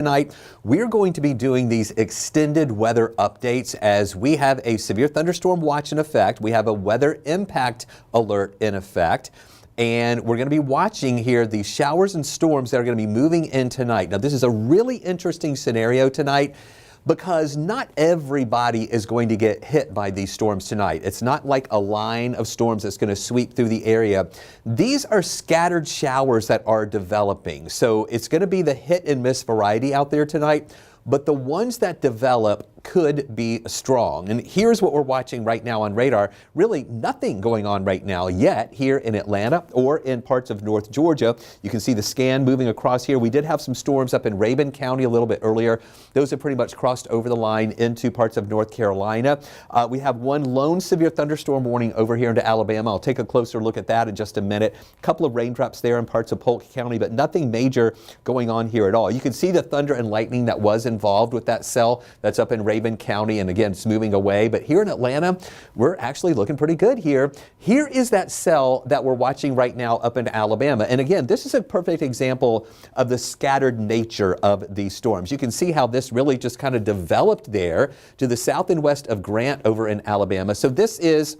Tonight, we're going to be doing these extended weather updates as we have a severe thunderstorm watch in effect. We have a weather impact alert in effect. And we're going to be watching here the showers and storms that are going to be moving in tonight. Now, this is a really interesting scenario tonight, because not everybody is going to get hit by these storms tonight. It's not like a line of storms that's going to sweep through the area. These are scattered showers that are developing. So it's going to be the hit and miss variety out there tonight. But the ones that develop could be strong. And here's what we're watching right now on radar. Really nothing going on right now yet here in Atlanta or in parts of North Georgia. You can see the scan moving across here. We did have some storms up in Rabun County a little bit earlier. Those have pretty much crossed over the line into parts of North Carolina. We have one lone severe thunderstorm warning over here into Alabama. I'll take a closer look at that in just a minute. A couple of raindrops there in parts of Polk County, but nothing major going on here at all. You can see the thunder and lightning that was involved with that cell that's up in Rabun County, and again, it's moving away. But here in Atlanta, we're actually looking pretty good here. Here is that cell that we're watching right now up in Alabama. And again, this is a perfect example of the scattered nature of these storms. You can see how this really just kind of developed there to the south and west of Grant over in Alabama. So this is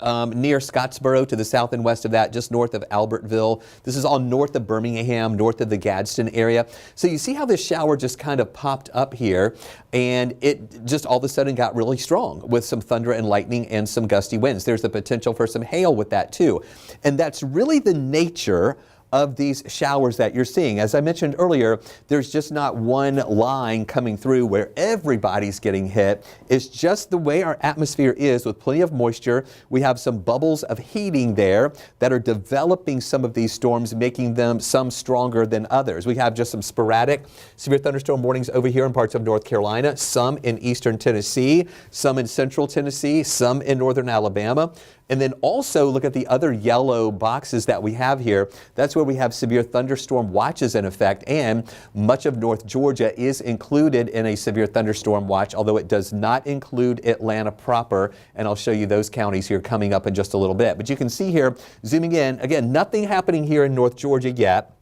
near Scottsboro to the south and west of that, just north of Albertville. This is all north of Birmingham, north of the Gadsden area. So you see how this shower just kind of popped up here, and it just all of a sudden got really strong with some thunder and lightning and some gusty winds. There's the potential for some hail with that too. And that's really the nature of these showers that you're seeing. As I mentioned earlier, there's just not one line coming through where everybody's getting hit. It's just the way our atmosphere is with plenty of moisture. We have some bubbles of heating there that are developing some of these storms, making them some stronger than others. We have just some sporadic severe thunderstorm warnings over here in parts of North Carolina, some in eastern Tennessee, some in central Tennessee, some in northern Alabama. And then also look at the other yellow boxes that we have here. That's where we have severe thunderstorm watches in effect, and much of North Georgia is included in a severe thunderstorm watch, although it does not include Atlanta proper. And I'll show you those counties here coming up in just a little bit. But you can see here, zooming in, again, nothing happening here in North Georgia yet.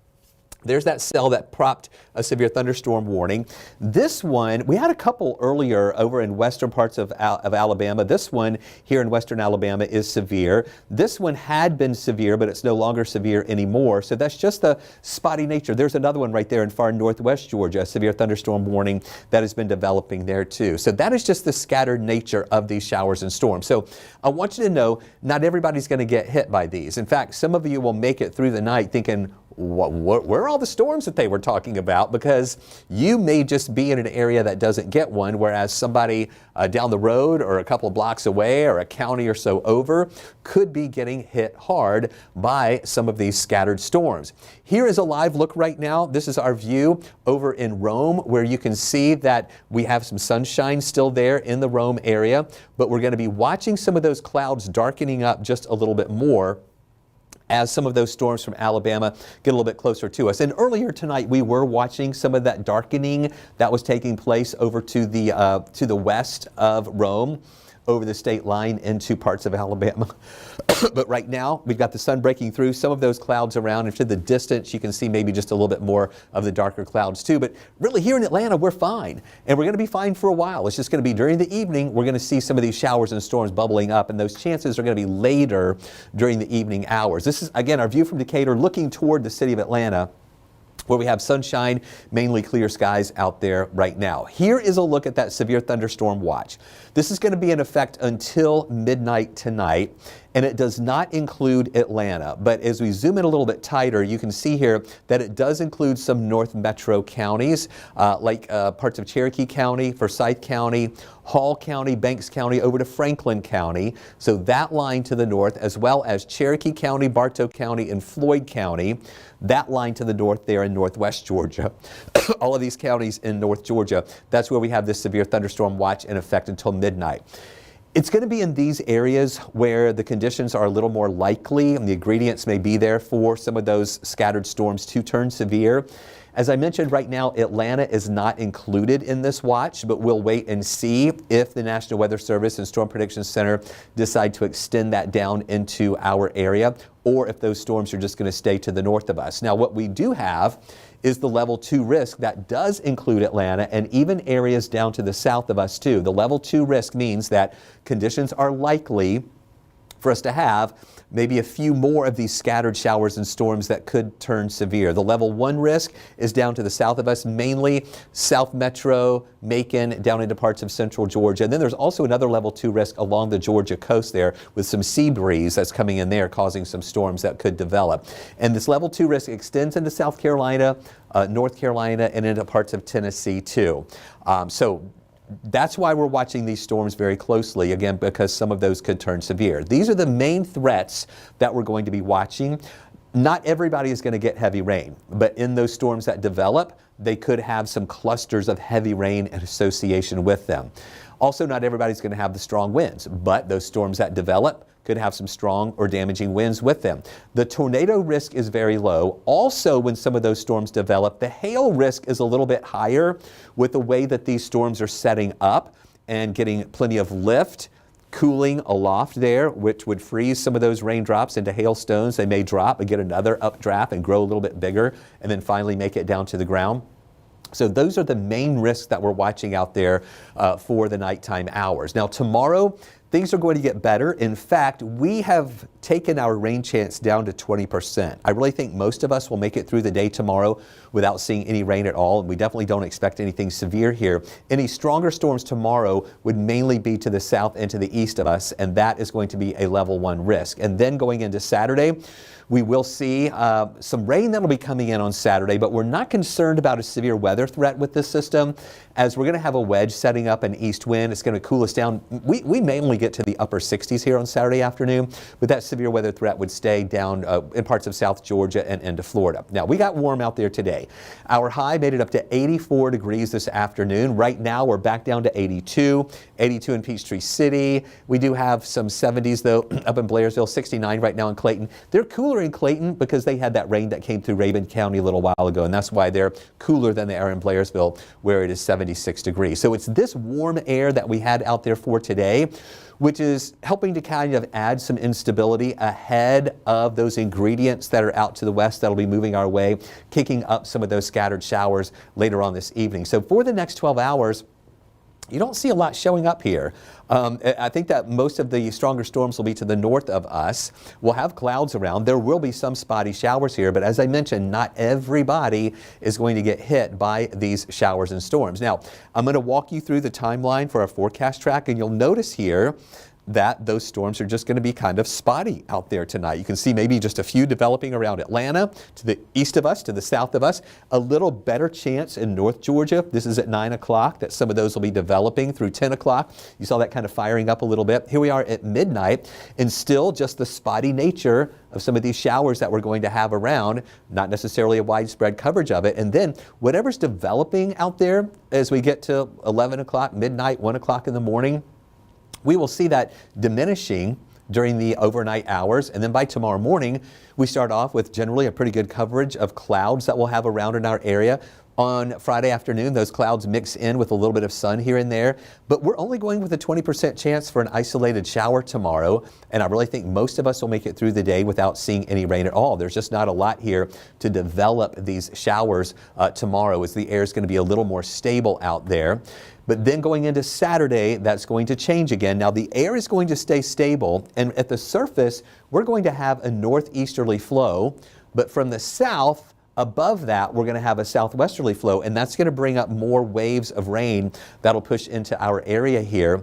There's that cell that propped a severe thunderstorm warning. This one, we had a couple earlier over in western parts of Alabama. This one here in western Alabama is severe. This one had been severe, but it's no longer severe anymore. So that's just the spotty nature. There's another one right there in far northwest Georgia, a severe thunderstorm warning that has been developing there too. So that is just the scattered nature of these showers and storms. So I want you to know, not everybody's going to get hit by these. In fact, some of you will make it through the night thinking, where are all the storms that they were talking about? Because you may just be in an area that doesn't get one, whereas somebody down the road or a couple of blocks away or a county or so over could be getting hit hard by some of these scattered storms. Here is a live look right now. This is our view over in Rome, where you can see that we have some sunshine still there in the Rome area, but we're going to be watching some of those clouds darkening up just a little bit more as some of those storms from Alabama get a little bit closer to us. And earlier tonight, we were watching some of that darkening that was taking place over to the west of Rome, over the state line into parts of Alabama. But right now, we've got the sun breaking through some of those clouds around, and to the distance, you can see maybe just a little bit more of the darker clouds too. But really here in Atlanta, we're fine. And we're going to be fine for a while. It's just going to be during the evening, we're going to see some of these showers and storms bubbling up, and those chances are going to be later during the evening hours. This is, again, our view from Decatur looking toward the city of Atlanta, where we have sunshine, mainly clear skies out there right now. Here is a look at that severe thunderstorm watch. This is going to be in effect until midnight tonight, and it does not include Atlanta. But as we zoom in a little bit tighter, you can see here that it does include some North Metro counties, like parts of Cherokee County, Forsyth County, Hall County, Banks County, over to Franklin County. So that line to the north, as well as Cherokee County, Bartow County, and Floyd County. That line to the north there in northwest Georgia. All of these counties in North Georgia, that's where we have this severe thunderstorm watch in effect until midnight. It's going to be in these areas where the conditions are a little more likely, and the ingredients may be there for some of those scattered storms to turn severe. As I mentioned, right now, Atlanta is not included in this watch, but we'll wait and see if the National Weather Service and Storm Prediction Center decide to extend that down into our area, or if those storms are just going to stay to the north of us. Now, what we do have is the level 2 risk. That does include Atlanta and even areas down to the south of us too. The level 2 risk means that conditions are likely for us to have maybe a few more of these scattered showers and storms that could turn severe. The level 1 risk is down to the south of us, mainly South Metro, Macon, down into parts of central Georgia. And then there's also another level 2 risk along the Georgia coast there with some sea breeze that's coming in there causing some storms that could develop. And this level 2 risk extends into South Carolina, North Carolina, and into parts of Tennessee too. So that's why we're watching these storms very closely, again, because some of those could turn severe. These are the main threats that we're going to be watching. Not everybody is going to get heavy rain, but in those storms that develop, they could have some clusters of heavy rain in association with them. Also, not everybody's going to have the strong winds, but those storms that develop could have some strong or damaging winds with them. The tornado risk is very low. Also, when some of those storms develop, the hail risk is a little bit higher with the way that these storms are setting up and getting plenty of lift, cooling aloft there, which would freeze some of those raindrops into hailstones. They may drop and get another updraft and grow a little bit bigger and then finally make it down to the ground. So those are the main risks that we're watching out there for the nighttime hours. Now tomorrow, things are going to get better. In fact, we have taken our rain chance down to 20%. I really think most of us will make it through the day tomorrow without seeing any rain at all, and we definitely don't expect anything severe here. Any stronger storms tomorrow would mainly be to the south and to the east of us, and that is going to be a level 1 risk. And then going into Saturday, we will see some rain that will be coming in on Saturday, but we're not concerned about a severe weather threat with this system, as we're going to have a wedge setting up an east wind. It's going to cool us down. We mainly get to the upper 60s here on Saturday afternoon, but that severe weather threat would stay down in parts of South Georgia and into Florida. Now, we got warm out there today. Our high made it up to 84 degrees this afternoon. Right now, we're back down to 82 in Peachtree City. We do have some 70s, though, up in Blairsville, 69 right now in Clayton. They're cooler in Clayton because they had that rain that came through Rabun County a little while ago, and that's why they're cooler than they are in Blairsville, where it is 76 degrees. So it's this warm air that we had out there for today, which is helping to kind of add some instability ahead of those ingredients that are out to the west that'll be moving our way, kicking up some of those scattered showers later on this evening. So for the next 12 hours, you don't see a lot showing up here. I think that most of the stronger storms will be to the north of us. We'll have clouds around. There will be some spotty showers here, but as I mentioned, not everybody is going to get hit by these showers and storms. Now, I'm going to walk you through the timeline for our forecast track, and you'll notice here that those storms are just going to be kind of spotty out there tonight. You can see maybe just a few developing around Atlanta, to the east of us, to the south of us. A little better chance in North Georgia. This is at 9 o'clock that some of those will be developing through 10 o'clock. You saw that kind of firing up a little bit. Here we are at midnight, and still just the spotty nature of some of these showers that we're going to have around, not necessarily a widespread coverage of it. And then whatever's developing out there as we get to 11 o'clock, midnight, 1 o'clock in the morning, we will see that diminishing during the overnight hours. And then by tomorrow morning, we start off with generally a pretty good coverage of clouds that we'll have around in our area. On Friday afternoon, those clouds mix in with a little bit of sun here and there, but we're only going with a 20% chance for an isolated shower tomorrow. And I really think most of us will make it through the day without seeing any rain at all. There's just not a lot here to develop these showers tomorrow, as the air is going to be a little more stable out there. But then going into Saturday, that's going to change again. Now the air is going to stay stable, and at the surface, we're going to have a northeasterly flow, but from the south, above that, we're going to have a southwesterly flow, and that's going to bring up more waves of rain that'll push into our area here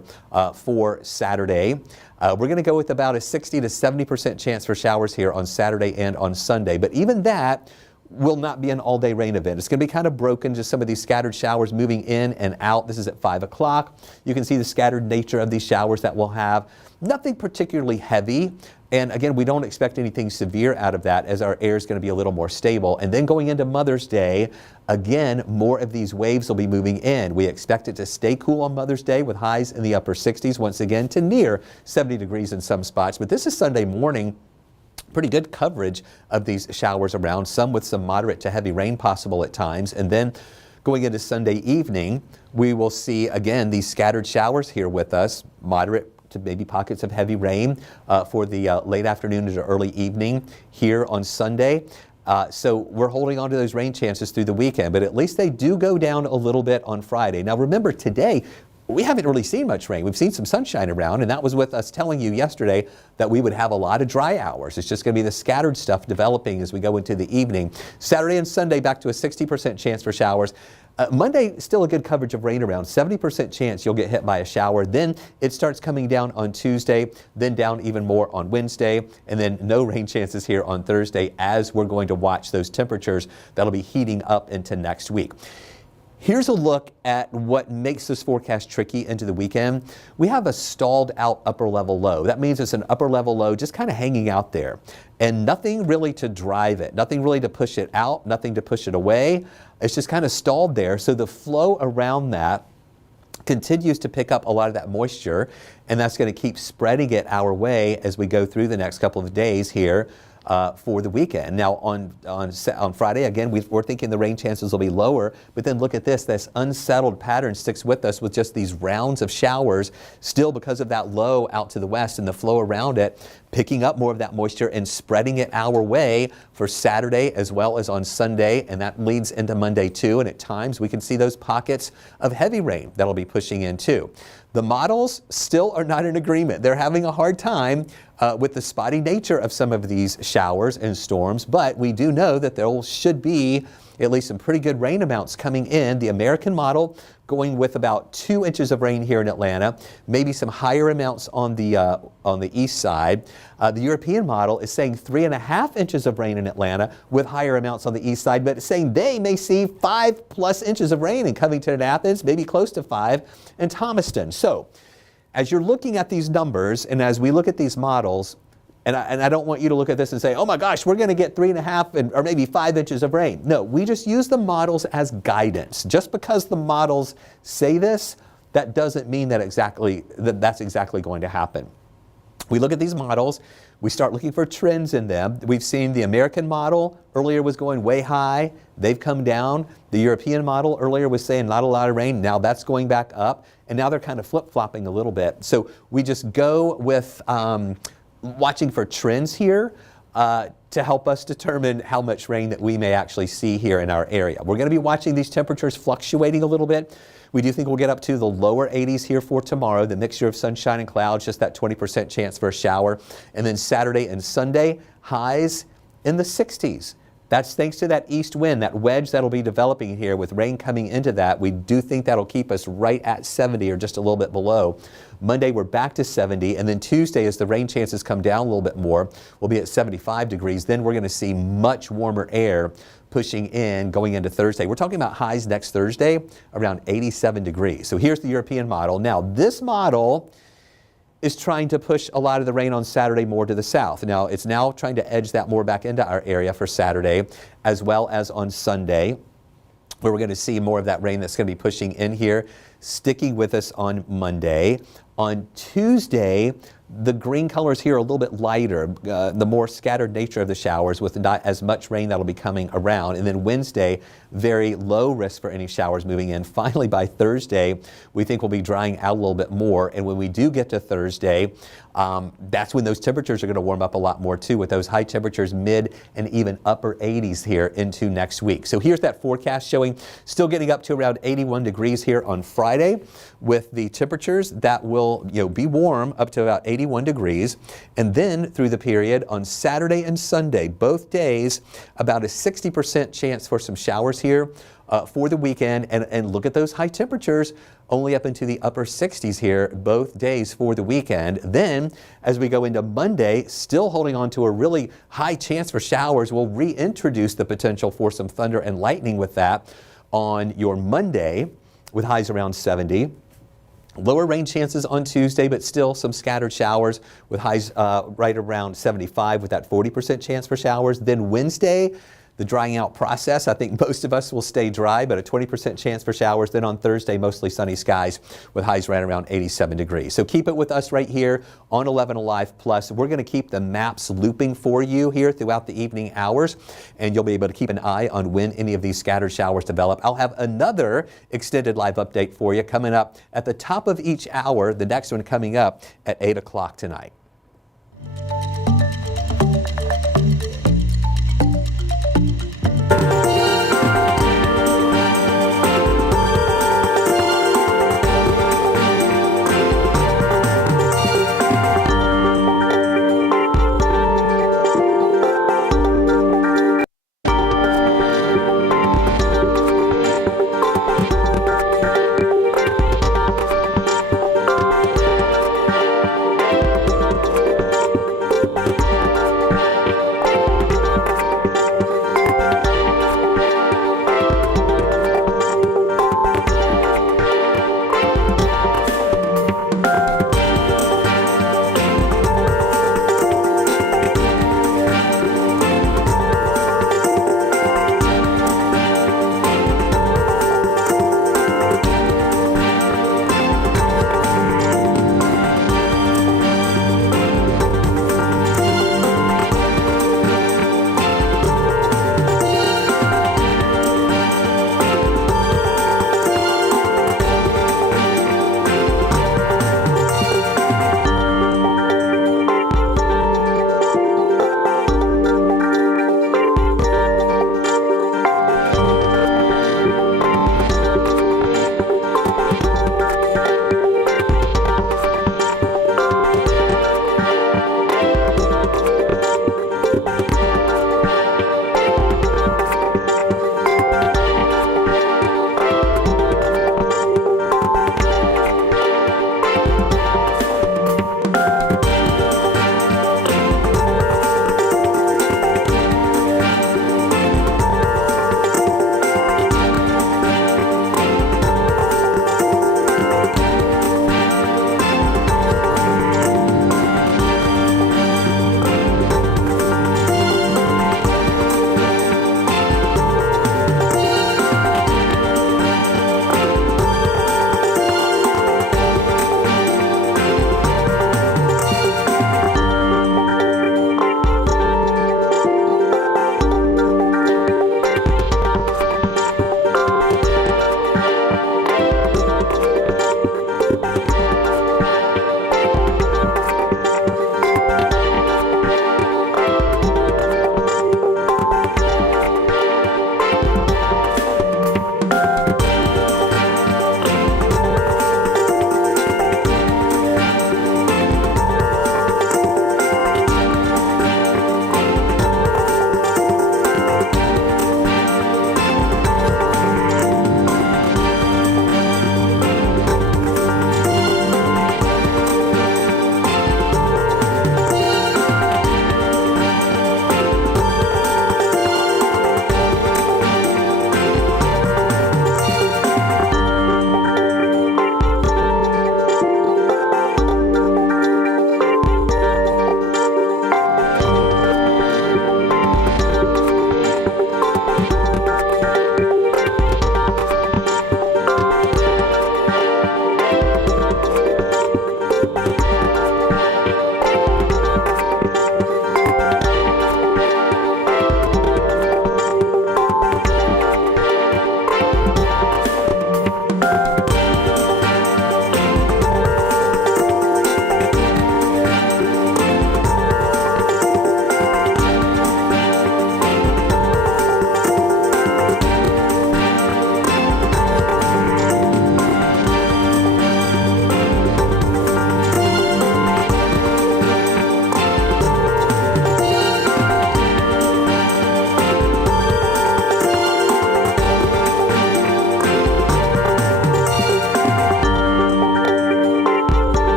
for Saturday. We're going to go with about a 60 to 70% chance for showers here on Saturday and on Sunday, but even that will not be an all-day rain event. It's going to be kind of broken, just some of these scattered showers moving in and out. This is at 5 o'clock. You can see the scattered nature of these showers that we'll have. Nothing particularly heavy. And again, we don't expect anything severe out of that, as our air is going to be a little more stable. And then going into Mother's Day, again, more of these waves will be moving in. We expect it to stay cool on Mother's Day with highs in the upper 60s, once again to near 70 degrees in some spots. But this is Sunday morning. Pretty good coverage of these showers around, some with some moderate to heavy rain possible at times. And then going into Sunday evening, we will see again these scattered showers here with us, moderate to maybe pockets of heavy rain for the late afternoon to early evening here on Sunday. So we're holding on to those rain chances through the weekend, but at least they do go down a little bit on Friday. Now remember, today, we haven't really seen much rain. We've seen some sunshine around, and that was with us telling you yesterday that we would have a lot of dry hours. It's just going to be the scattered stuff developing as we go into the evening. Saturday and Sunday, back to a 60% chance for showers. Monday, still a good coverage of rain around, 70% chance you'll get hit by a shower. Then it starts coming down on Tuesday, then down even more on Wednesday, and then no rain chances here on Thursday as we're going to watch those temperatures that'll be heating up into next week. Here's a look at what makes this forecast tricky into the weekend. We have a stalled out upper level low. That means it's an upper level low just kind of hanging out there and nothing really to drive it, nothing really to push it out, nothing to push it away. It's just kind of stalled there. So the flow around that continues to pick up a lot of that moisture, and that's going to keep spreading it our way as we go through the next couple of days here for the weekend. Now on Friday, again, we're thinking the rain chances will be lower, but then look at this unsettled pattern sticks with us with just these rounds of showers still because of that low out to the west and the flow around it, picking up more of that moisture and spreading it our way for Saturday as well as on Sunday, and that leads into Monday too, and at times we can see those pockets of heavy rain that'll be pushing in too. The models still are not in agreement. They're having a hard time with the spotty nature of some of these showers and storms, but we do know that there should be at least some pretty good rain amounts coming in. The American model going with about 2 inches of rain here in Atlanta, maybe some higher amounts on the east side. The European model is saying 3.5 inches of rain in Atlanta with higher amounts on the east side, but it's saying they may see 5+ inches of rain in Covington and Athens, maybe close to 5 in Thomaston. So as you're looking at these numbers and as we look at these models, and I don't want you to look at this and say, oh my gosh, we're going to get 3.5 or maybe 5 inches of rain. No, we just use the models as guidance. Just because the models say this, that doesn't mean that that's exactly going to happen. We look at these models, we start looking for trends in them. We've seen the American model earlier was going way high. They've come down. The European model earlier was saying not a lot of rain. Now that's going back up. And now they're kind of flip-flopping a little bit. So we just go with watching for trends here to help us determine how much rain that we may actually see here in our area. We're going to be watching these temperatures fluctuating a little bit. We do think we'll get up to the lower 80s here for tomorrow, the mixture of sunshine and clouds, just that 20% chance for a shower. And then Saturday and Sunday, highs in the 60s. That's thanks to that east wind, that wedge that'll be developing here with rain coming into that. We do think that'll keep us right at 70 or just a little bit below. Monday, we're back to 70, and then Tuesday, as the rain chances come down a little bit more, we'll be at 75 degrees. Then we're going to see much warmer air pushing in going into Thursday. We're talking about highs next Thursday around 87 degrees. So here's the European model. Now, this model is trying to push a lot of the rain on Saturday more to the south. Now, it's now trying to edge that more back into our area for Saturday, as well as on Sunday, where we're going to see more of that rain that's going to be pushing in here, sticking with us on Monday. On Tuesday, the green colors here are a little bit lighter, the more scattered nature of the showers with not as much rain that'll be coming around. And then Wednesday, very low risk for any showers moving in. Finally, by Thursday, we think we'll be drying out a little bit more. And when we do get to Thursday, that's when those temperatures are going to warm up a lot more too, with those high temperatures mid and even upper 80s here into next week. So here's that forecast showing still getting up to around 81 degrees here on Friday with the temperatures that will be warm up to about 81 degrees. And then through the period on Saturday and Sunday, both days, about a 60% chance for some showers here for the weekend. And look at those high temperatures, only up into the upper 60s here both days for the weekend. Then as we go into Monday, still holding on to a really high chance for showers, we'll reintroduce the potential for some thunder and lightning with that on your Monday with highs around 70. Lower rain chances on Tuesday, but still some scattered showers with highs right around 75 with that 40% chance for showers. Then Wednesday, the drying out process. I think most of us will stay dry, but a 20% chance for showers. Then on Thursday, mostly sunny skies with highs right around 87 degrees. So keep it with us right here on 11 Alive Plus. We're going to keep the maps looping for you here throughout the evening hours, and you'll be able to keep an eye on when any of these scattered showers develop. I'll have another extended live update for you coming up at the top of each hour, the next one coming up at 8 o'clock tonight.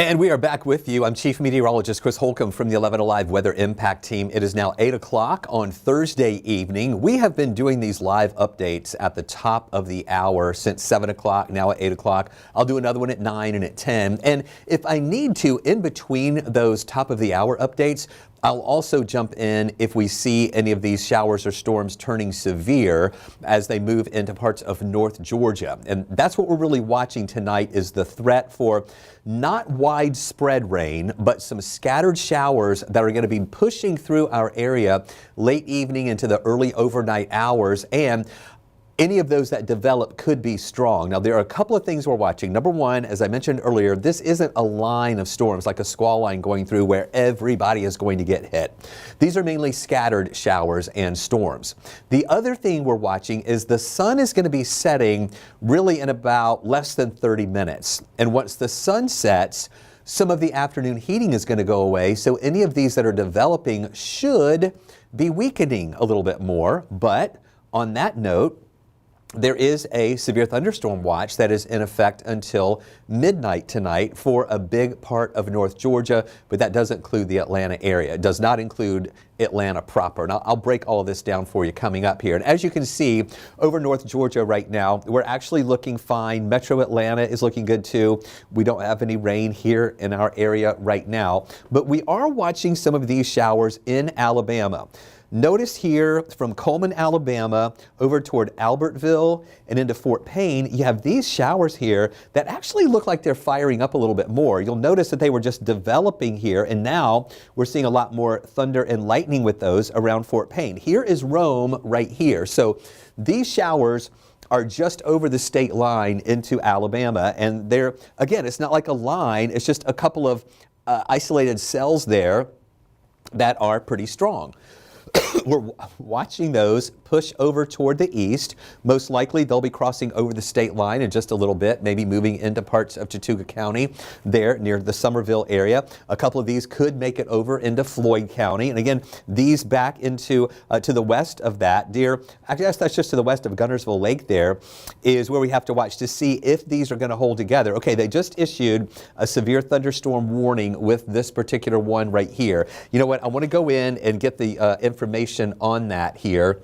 And we are back with you. I'm Chief Meteorologist Chris Holcomb from the 11 Alive Weather Impact Team. It is now 8 o'clock on Thursday evening. We have been doing these live updates at the top of the hour since 7 o'clock, now at 8 o'clock. I'll do another one at 9 and at 10. And if I need to, in between those top of the hour updates, I'll also jump in if we see any of these showers or storms turning severe as they move into parts of North Georgia. And that's what we're really watching tonight, is the threat for not widespread rain, but some scattered showers that are going to be pushing through our area late evening into the early overnight hours. And any of those that develop could be strong. Now, there are a couple of things we're watching. Number one, as I mentioned earlier, this isn't a line of storms like a squall line going through where everybody is going to get hit. These are mainly scattered showers and storms. The other thing we're watching is the sun is going to be setting really in about less than 30 minutes. And once the sun sets, some of the afternoon heating is going to go away. So any of these that are developing should be weakening a little bit more. But on that note, there is a severe thunderstorm watch that is in effect until midnight tonight for a big part of North Georgia, but that does include the Atlanta area. It does not include Atlanta proper. And I'll break all of this down for you coming up here. And as you can see, over North Georgia right now, we're actually looking fine. Metro Atlanta is looking good too. We don't have any rain here in our area right now, but we are watching some of these showers in Alabama. Notice here from Coleman, Alabama, over toward Albertville and into Fort Payne, you have these showers here that actually look like they're firing up a little bit more. You'll notice that they were just developing here, and now we're seeing a lot more thunder and lightning with those around Fort Payne. Here is Rome right here. So these showers are just over the state line into Alabama, and they're, again, it's not like a line, it's just a couple of isolated cells there that are pretty strong. We're watching those push over toward the east. Most likely they'll be crossing over the state line in just a little bit, maybe moving into parts of Chattooga County there near the Summerville area. A couple of these could make it over into Floyd County. And again, these back into to the west of that, I guess that's just to the west of Gunnersville Lake there, is where we have to watch to see if these are going to hold together. Okay, they just issued a severe thunderstorm warning with this particular one right here. You know what? I want to go in and get the information on that here,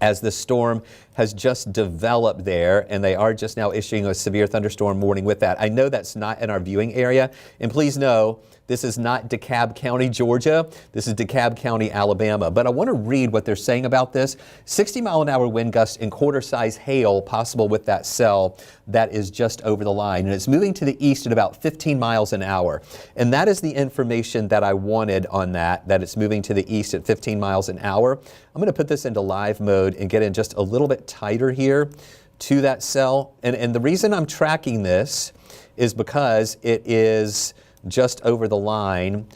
as the storm has just developed there, and they are just now issuing a severe thunderstorm warning with that. I know that's not in our viewing area, and please know this is not DeKalb County, Georgia. This is DeKalb County, Alabama. But I want to read what they're saying about this. 60-mile-an-hour wind gusts and quarter-size hail possible with that cell that is just over the line. And it's moving to the east at about 15 miles an hour. And that is the information that I wanted on that it's moving to the east at 15 miles an hour. I'm going to put this into live mode and get in just a little bit tighter here to that cell. And the reason I'm tracking this is because it is just over the line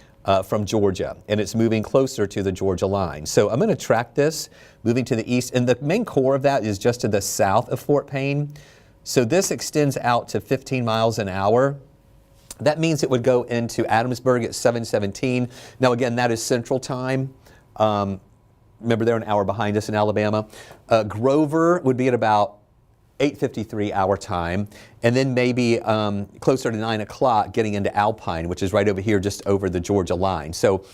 from Georgia, and it's moving closer to the Georgia line. So I'm going to track this moving to the east, and the main core of that is just to the south of Fort Payne. So this extends out to 15 miles an hour. That means it would go into Adamsburg at 7:17. Now again, that is Central Time. Remember, they're an hour behind us in Alabama. Grover would be at about 8:53 our time, and then maybe closer to 9 o'clock getting into Alpine, which is right over here just over the Georgia line. So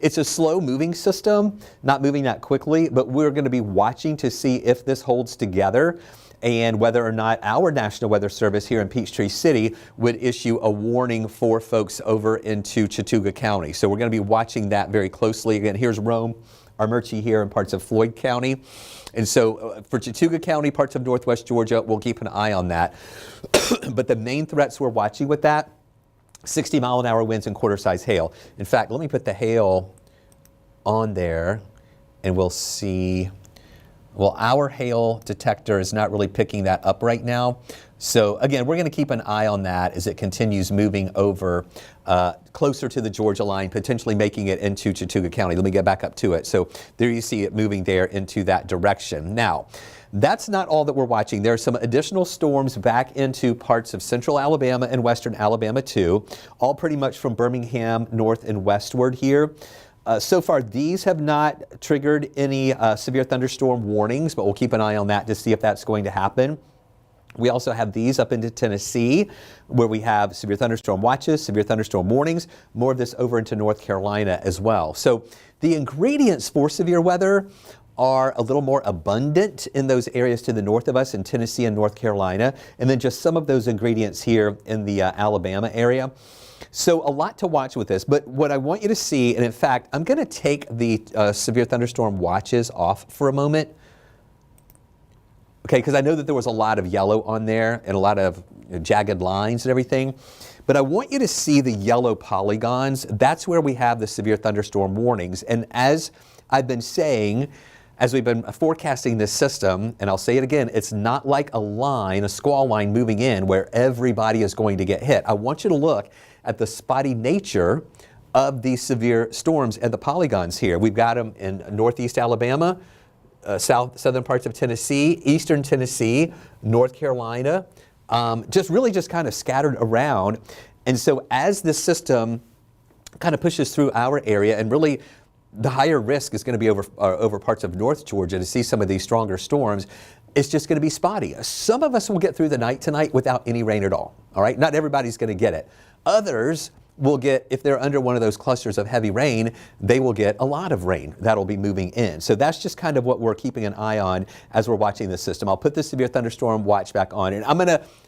it's a slow moving system, not moving that quickly, but we're going to be watching to see if this holds together and whether or not our National Weather Service here in Peachtree City would issue a warning for folks over into Chattooga County. So we're going to be watching that very closely. Again, here's Rome, Armurchie here in parts of Floyd County. And so for Chattooga County, parts of northwest Georgia, we'll keep an eye on that. But the main threats we're watching with that, 60-mile-an-hour winds and quarter-size hail. In fact, let me put the hail on there and we'll see. Well, our hail detector is not really picking that up right now. So again, we're going to keep an eye on that as it continues moving over closer to the Georgia line, potentially making it into Chattooga County. Let me get back up to it. So there you see it moving there into that direction. Now, that's not all that we're watching. There are some additional storms back into parts of central Alabama and western Alabama too, all pretty much from Birmingham north and westward here. So far, these have not triggered any severe thunderstorm warnings, but we'll keep an eye on that to see if that's going to happen. We also have these up into Tennessee, where we have severe thunderstorm watches, severe thunderstorm warnings, more of this over into North Carolina as well. So the ingredients for severe weather are a little more abundant in those areas to the north of us in Tennessee and North Carolina, and then just some of those ingredients here in the Alabama area. So a lot to watch with this, but what I want you to see, and in fact, I'm going to take the severe thunderstorm watches off for a moment. Okay, because I know that there was a lot of yellow on there and a lot of jagged lines and everything. But I want you to see the yellow polygons. That's where we have the severe thunderstorm warnings. And as I've been saying, as we've been forecasting this system, and I'll say it again, it's not like a line, a squall line moving in where everybody is going to get hit. I want you to look at the spotty nature of these severe storms and the polygons here. We've got them in northeast Alabama, southern parts of Tennessee, eastern Tennessee, North Carolina, just kind of scattered around. And so as this system kind of pushes through our area, and really the higher risk is going to be over parts of North Georgia to see some of these stronger storms, it's just going to be spotty. Some of us will get through the night tonight without any rain at all right? Not everybody's going to get it. Others will get, if they're under one of those clusters of heavy rain, they will get a lot of rain that'll be moving in. So that's just kind of what we're keeping an eye on as we're watching this system. I'll put the severe thunderstorm watch back on, and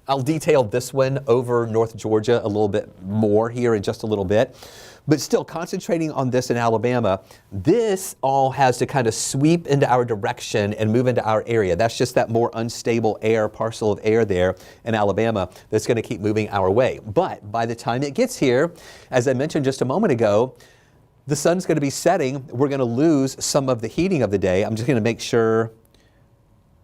I'll detail this one over North Georgia a little bit more here in just a little bit. But still concentrating on this in Alabama, this all has to kind of sweep into our direction and move into our area. That's just that more unstable parcel of air there in Alabama that's going to keep moving our way. But by the time it gets here, as I mentioned just a moment ago, the sun's going to be setting. We're going to lose some of the heating of the day. I'm just going to make sure.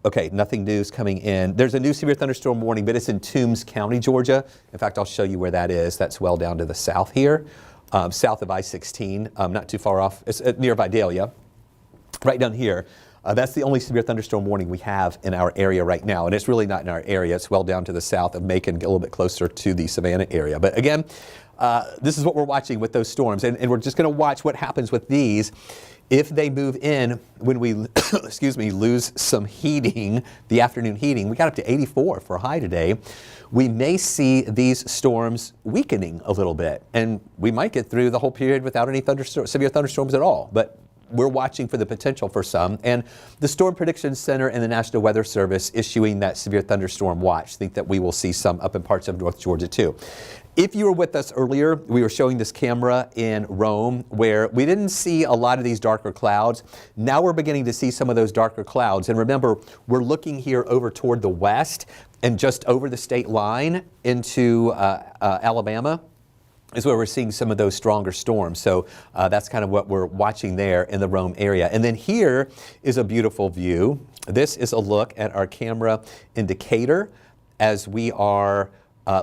Okay, nothing new is coming in. There's a new severe thunderstorm warning, but it's in Toombs County, Georgia. In fact, I'll show you where that is. That's well down to the south here. South of I-16, not too far off. It's near Vidalia, right down here. That's the only severe thunderstorm warning we have in our area right now, and it's really not in our area. It's well down to the south of Macon, a little bit closer to the Savannah area. But again, this is what we're watching with those storms, and we're just going to watch what happens with these. If they move in when we, lose some heating, the afternoon heating, we got up to 84 for a high today. We may see these storms weakening a little bit, and we might get through the whole period without any severe thunderstorms at all. But we're watching for the potential for some. And the Storm Prediction Center and the National Weather Service issuing that severe thunderstorm watch think that we will see some up in parts of North Georgia too. If you were with us earlier, we were showing this camera in Rome where we didn't see a lot of these darker clouds. Now we're beginning to see some of those darker clouds. And remember, we're looking here over toward the west and just over the state line into Alabama is where we're seeing some of those stronger storms. So that's kind of what we're watching there in the Rome area. And then here is a beautiful view. This is a look at our camera in Decatur as we are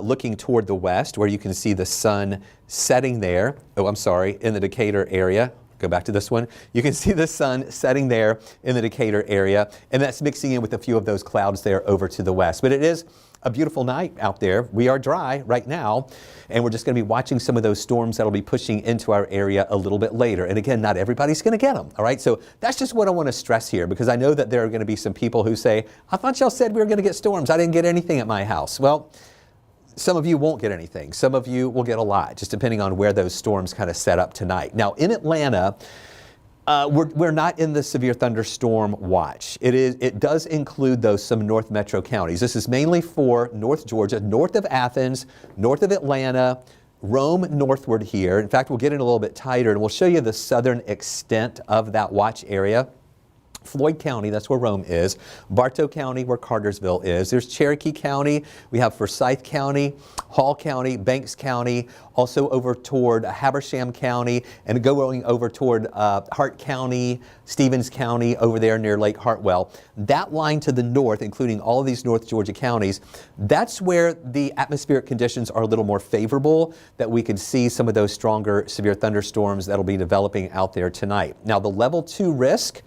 looking toward the west, where you can see the sun setting there. Oh, I'm sorry, in the Decatur area. Go back to this one. You can see the sun setting there in the Decatur area, and that's mixing in with a few of those clouds there over to the west. But it is a beautiful night out there. We are dry right now, and we're just going to be watching some of those storms that'll be pushing into our area a little bit later. And again, not everybody's going to get them, all right? So that's just what I want to stress here, because I know that there are going to be some people who say, I thought y'all said we were going to get storms. I didn't get anything at my house. Well, some of you won't get anything. Some of you will get a lot, just depending on where those storms kind of set up tonight. Now, in Atlanta, we're not in the severe thunderstorm watch. It does include, though, some north metro counties. This is mainly for North Georgia, north of Athens, north of Atlanta, Rome northward here. In fact, we'll get in a little bit tighter, and we'll show you the southern extent of that watch area. Floyd County, that's where Rome is. Bartow County, where Cartersville is. There's Cherokee County. We have Forsyth County, Hall County, Banks County, also over toward Habersham County, and going over toward Hart County, Stevens County, over there near Lake Hartwell. That line to the north, including all of these North Georgia counties, that's where the atmospheric conditions are a little more favorable, that we could see some of those stronger severe thunderstorms that'll be developing out there tonight. Now, the level 2 risk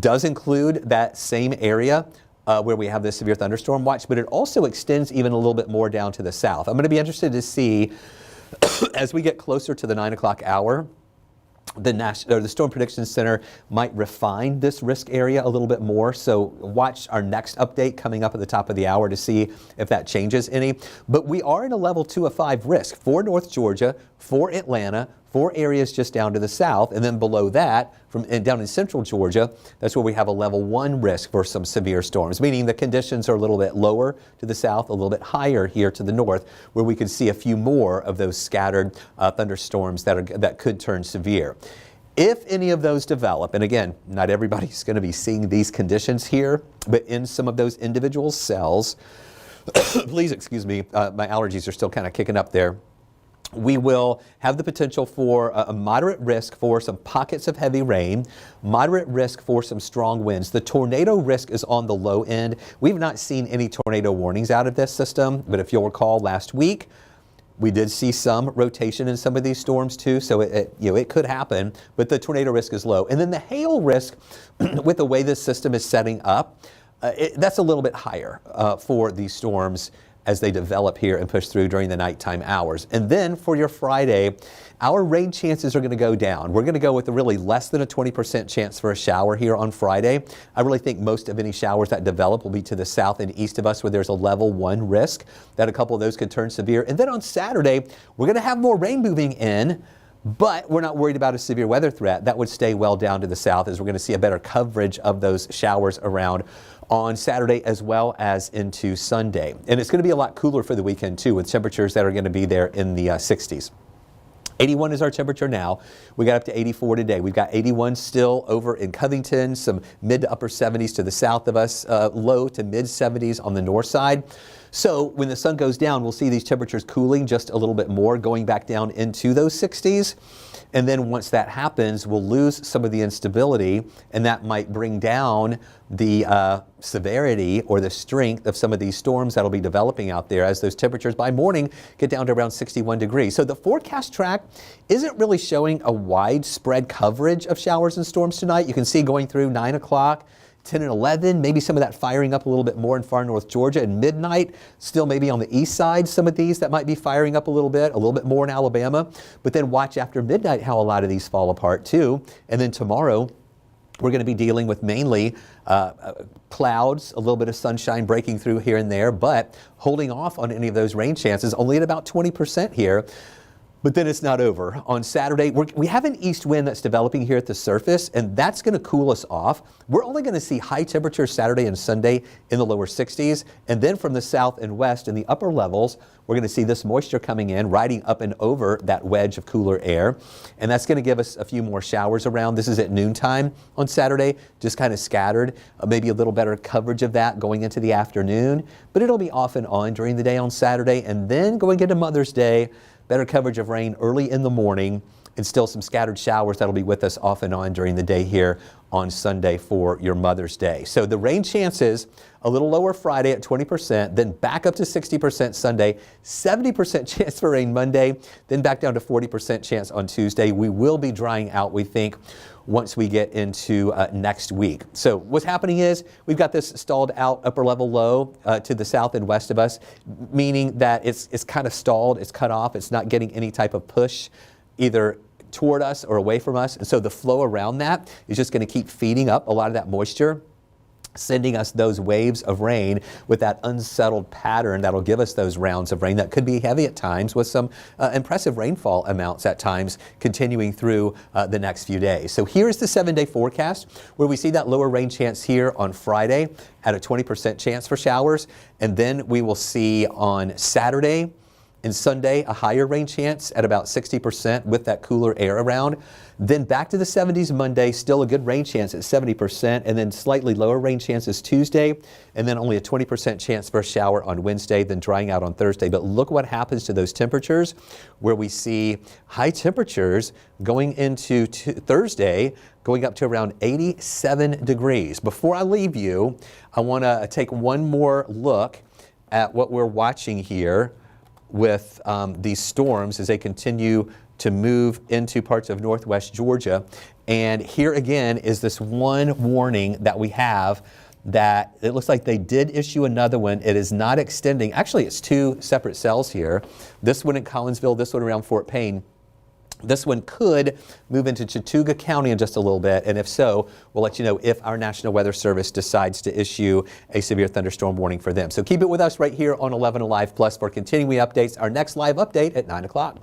does include that same area where we have this severe thunderstorm watch, but it also extends even a little bit more down to the south. I'm going to be interested to see as we get closer to the 9 o'clock hour the Storm Prediction Center might refine this risk area a little bit more. So watch our next update coming up at the top of the hour to see if that changes any. But we are in a level 2 of 5 risk for North Georgia, for Atlanta, for areas just down to the south, and then below that, down in central Georgia, that's where we have a level 1 risk for some severe storms, meaning the conditions are a little bit lower to the south, a little bit higher here to the north, where we could see a few more of those scattered thunderstorms that could turn severe. If any of those develop, and again, not everybody's going to be seeing these conditions here, but in some of those individual cells, please excuse me, my allergies are still kind of kicking up there. We will have the potential for a moderate risk for some pockets of heavy rain, moderate risk for some strong winds. The tornado risk is on the low end. We've not seen any tornado warnings out of this system, but if you'll recall last week, we did see some rotation in some of these storms too, so it could happen, but the tornado risk is low. And then the hail risk, with the way this system is setting up, that's a little bit higher for these storms as they develop here and push through during the nighttime hours. And then for your Friday, our rain chances are going to go down. We're going to go with a really less than a 20% chance for a shower here on Friday. I really think most of any showers that develop will be to the south and east of us, where there's a level 1 risk that a couple of those could turn severe. And then on Saturday, we're going to have more rain moving in, but we're not worried about a severe weather threat. That would stay well down to the south, as we're going to see a better coverage of those showers around on Saturday as well as into Sunday. And it's going to be a lot cooler for the weekend too, with temperatures that are going to be there in the 60s. 81 is our temperature now. We got up to 84 today. We've got 81 still over in Covington, some mid to upper 70s to the south of us, low to mid 70s on the north side. So when the sun goes down, we'll see these temperatures cooling just a little bit more, going back down into those 60s. And then once that happens, we'll lose some of the instability, and that might bring down the severity or the strength of some of these storms that'll be developing out there as those temperatures by morning get down to around 61 degrees. So the forecast track isn't really showing a widespread coverage of showers and storms tonight. You can see going through 9 o'clock, 10 and 11, maybe some of that firing up a little bit more in far north Georgia, and midnight, still maybe on the east side, some of these that might be firing up a little bit more in Alabama. But then watch after midnight how a lot of these fall apart too. And then tomorrow, we're going to be dealing with mainly clouds, a little bit of sunshine breaking through here and there, but holding off on any of those rain chances, only at about 20% here. But then it's not over. On Saturday, we have an east wind that's developing here at the surface, and that's going to cool us off. We're only going to see high temperatures Saturday and Sunday in the lower 60s. And then from the south and west in the upper levels, we're going to see this moisture coming in, riding up and over that wedge of cooler air. And that's going to give us a few more showers around. This is at noontime on Saturday, just kind of scattered, maybe a little better coverage of that going into the afternoon. But it'll be off and on during the day on Saturday. And then going into Mother's Day, better coverage of rain early in the morning, and still some scattered showers that'll be with us off and on during the day here on Sunday for your Mother's Day. So the rain chances a little lower Friday at 20%, then back up to 60% Sunday, 70% chance for rain Monday, then back down to 40% chance on Tuesday. We will be drying out, we think, once we get into next week. So what's happening is we've got this stalled out upper level low to the south and west of us, meaning that it's kind of stalled, it's cut off, it's not getting any type of push either toward us or away from us. And so the flow around that is just going to keep feeding up a lot of that moisture, sending us those waves of rain with that unsettled pattern that'll give us those rounds of rain that could be heavy at times, with some impressive rainfall amounts at times continuing through the next few days. So here's the 7-day forecast, where we see that lower rain chance here on Friday at a 20% chance for showers. And then we will see on Saturday and Sunday a higher rain chance at about 60% with that cooler air around. Then back to the 70s Monday, still a good rain chance at 70%, and then slightly lower rain chances Tuesday, and then only a 20% chance for a shower on Wednesday, then drying out on Thursday. But look what happens to those temperatures, where we see high temperatures going into Thursday, going up to around 87 degrees. Before I leave you, I want to take one more look at what we're watching here with these storms as they continue to move into parts of northwest Georgia. And here again is this one warning that we have, that it looks like they did issue another one. It is not extending. Actually, it's two separate cells here. This one in Collinsville, this one around Fort Payne. This one could move into Chattooga County in just a little bit, and if so, we'll let you know if our National Weather Service decides to issue a severe thunderstorm warning for them. So keep it with us right here on 11 Alive Plus for continuing updates. Our next live update at 9 o'clock.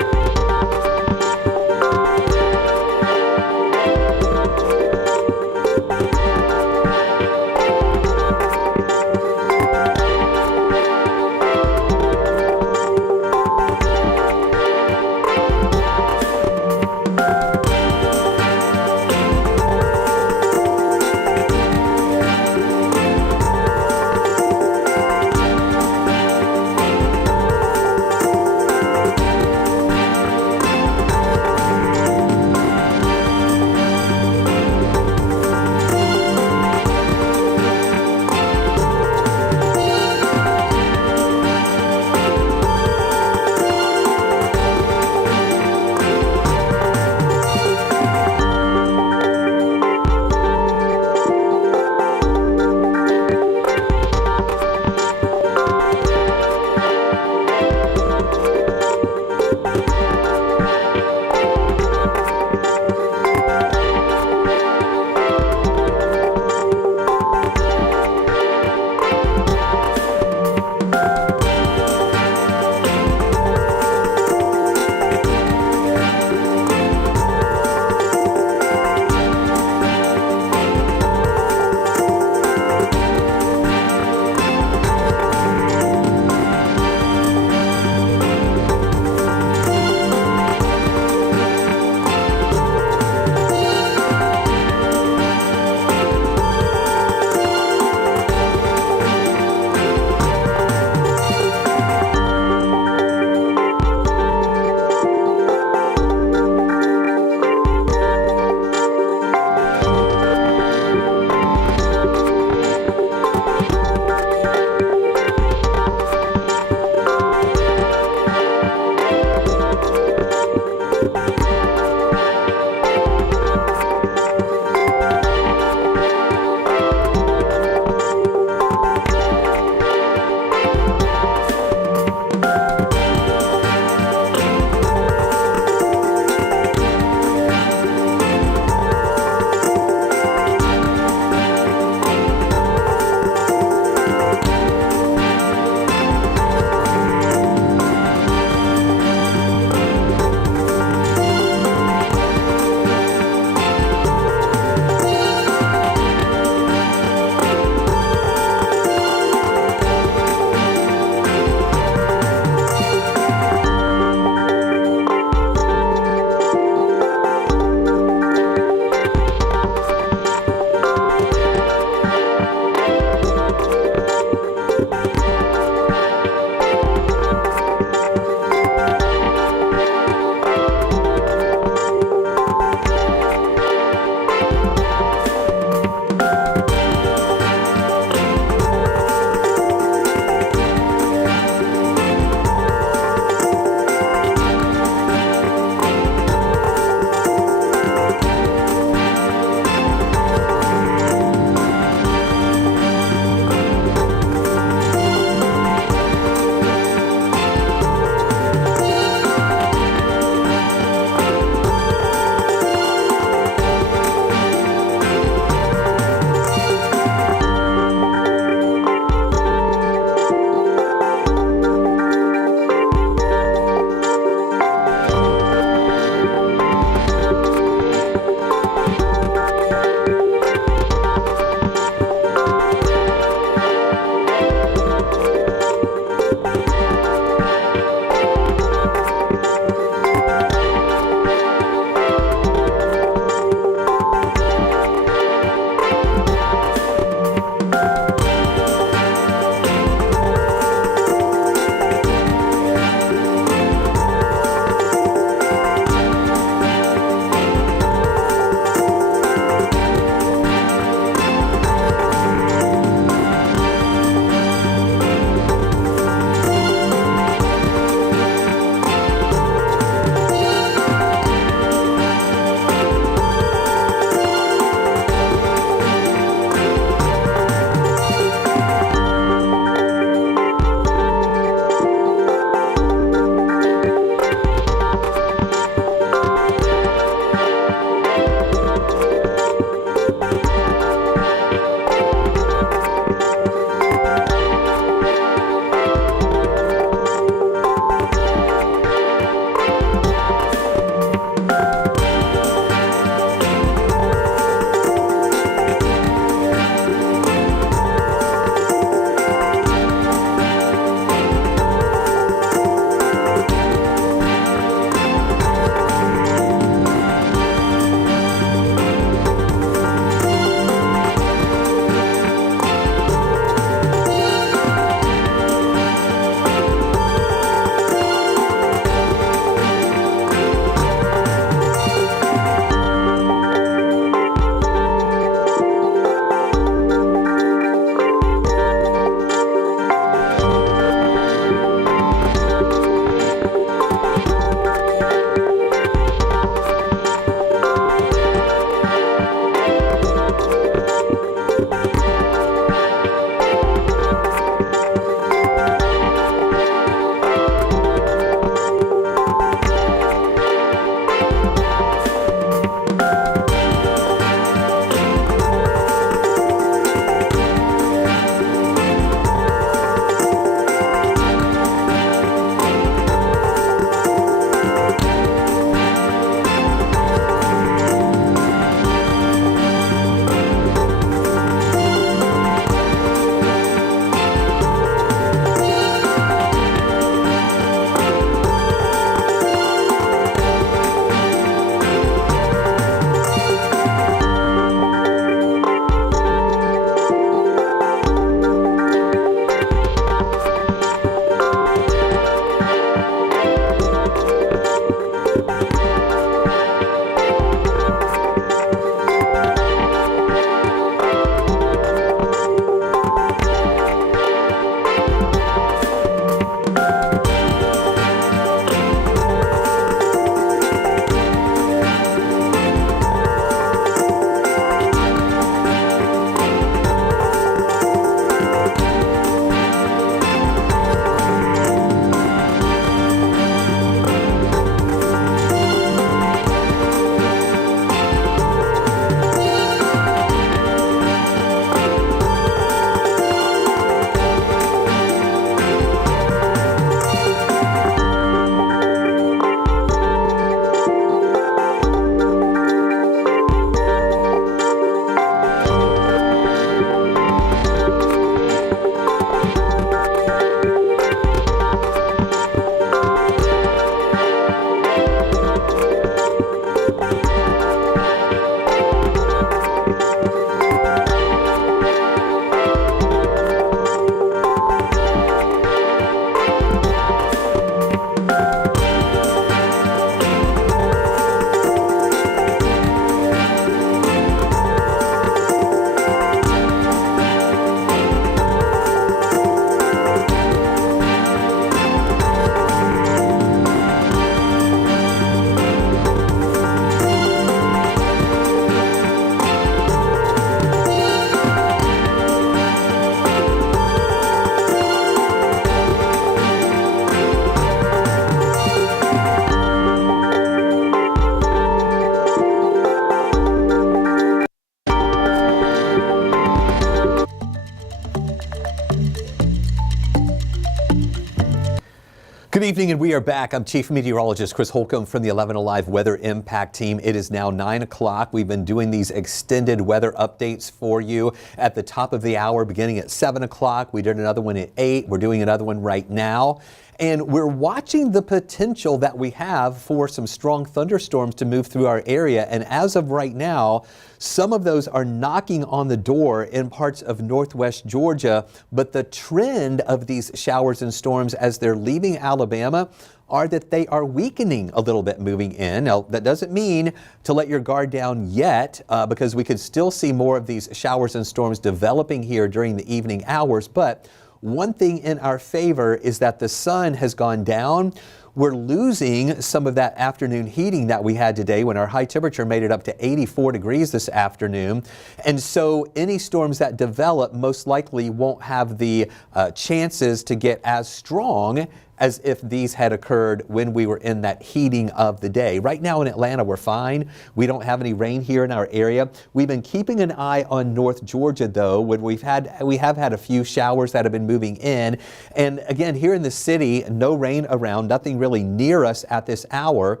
evening, and we are back. I'm Chief Meteorologist Chris Holcomb from the 11 Alive Weather Impact Team. It is now 9 o'clock. We've been doing these extended weather updates for you at the top of the hour, beginning at 7 o'clock. We did another one at 8. We're doing another one right now. And we're watching the potential that we have for some strong thunderstorms to move through our area. And as of right now, some of those are knocking on the door in parts of northwest Georgia. But the trend of these showers and storms as they're leaving Alabama are that they are weakening a little bit moving in. Now, that doesn't mean to let your guard down yet, because we could still see more of these showers and storms developing here during the evening hours. But one thing in our favor is that the sun has gone down. We're losing some of that afternoon heating that we had today when our high temperature made it up to 84 degrees this afternoon. And so any storms that develop most likely won't have the chances to get as strong as if these had occurred when we were in that heating of the day. Right now in Atlanta, we're fine. We don't have any rain here in our area. We've been keeping an eye on North Georgia, though, when we have had a few showers that have been moving in. And again, here in the city, no rain around, nothing really near us at this hour.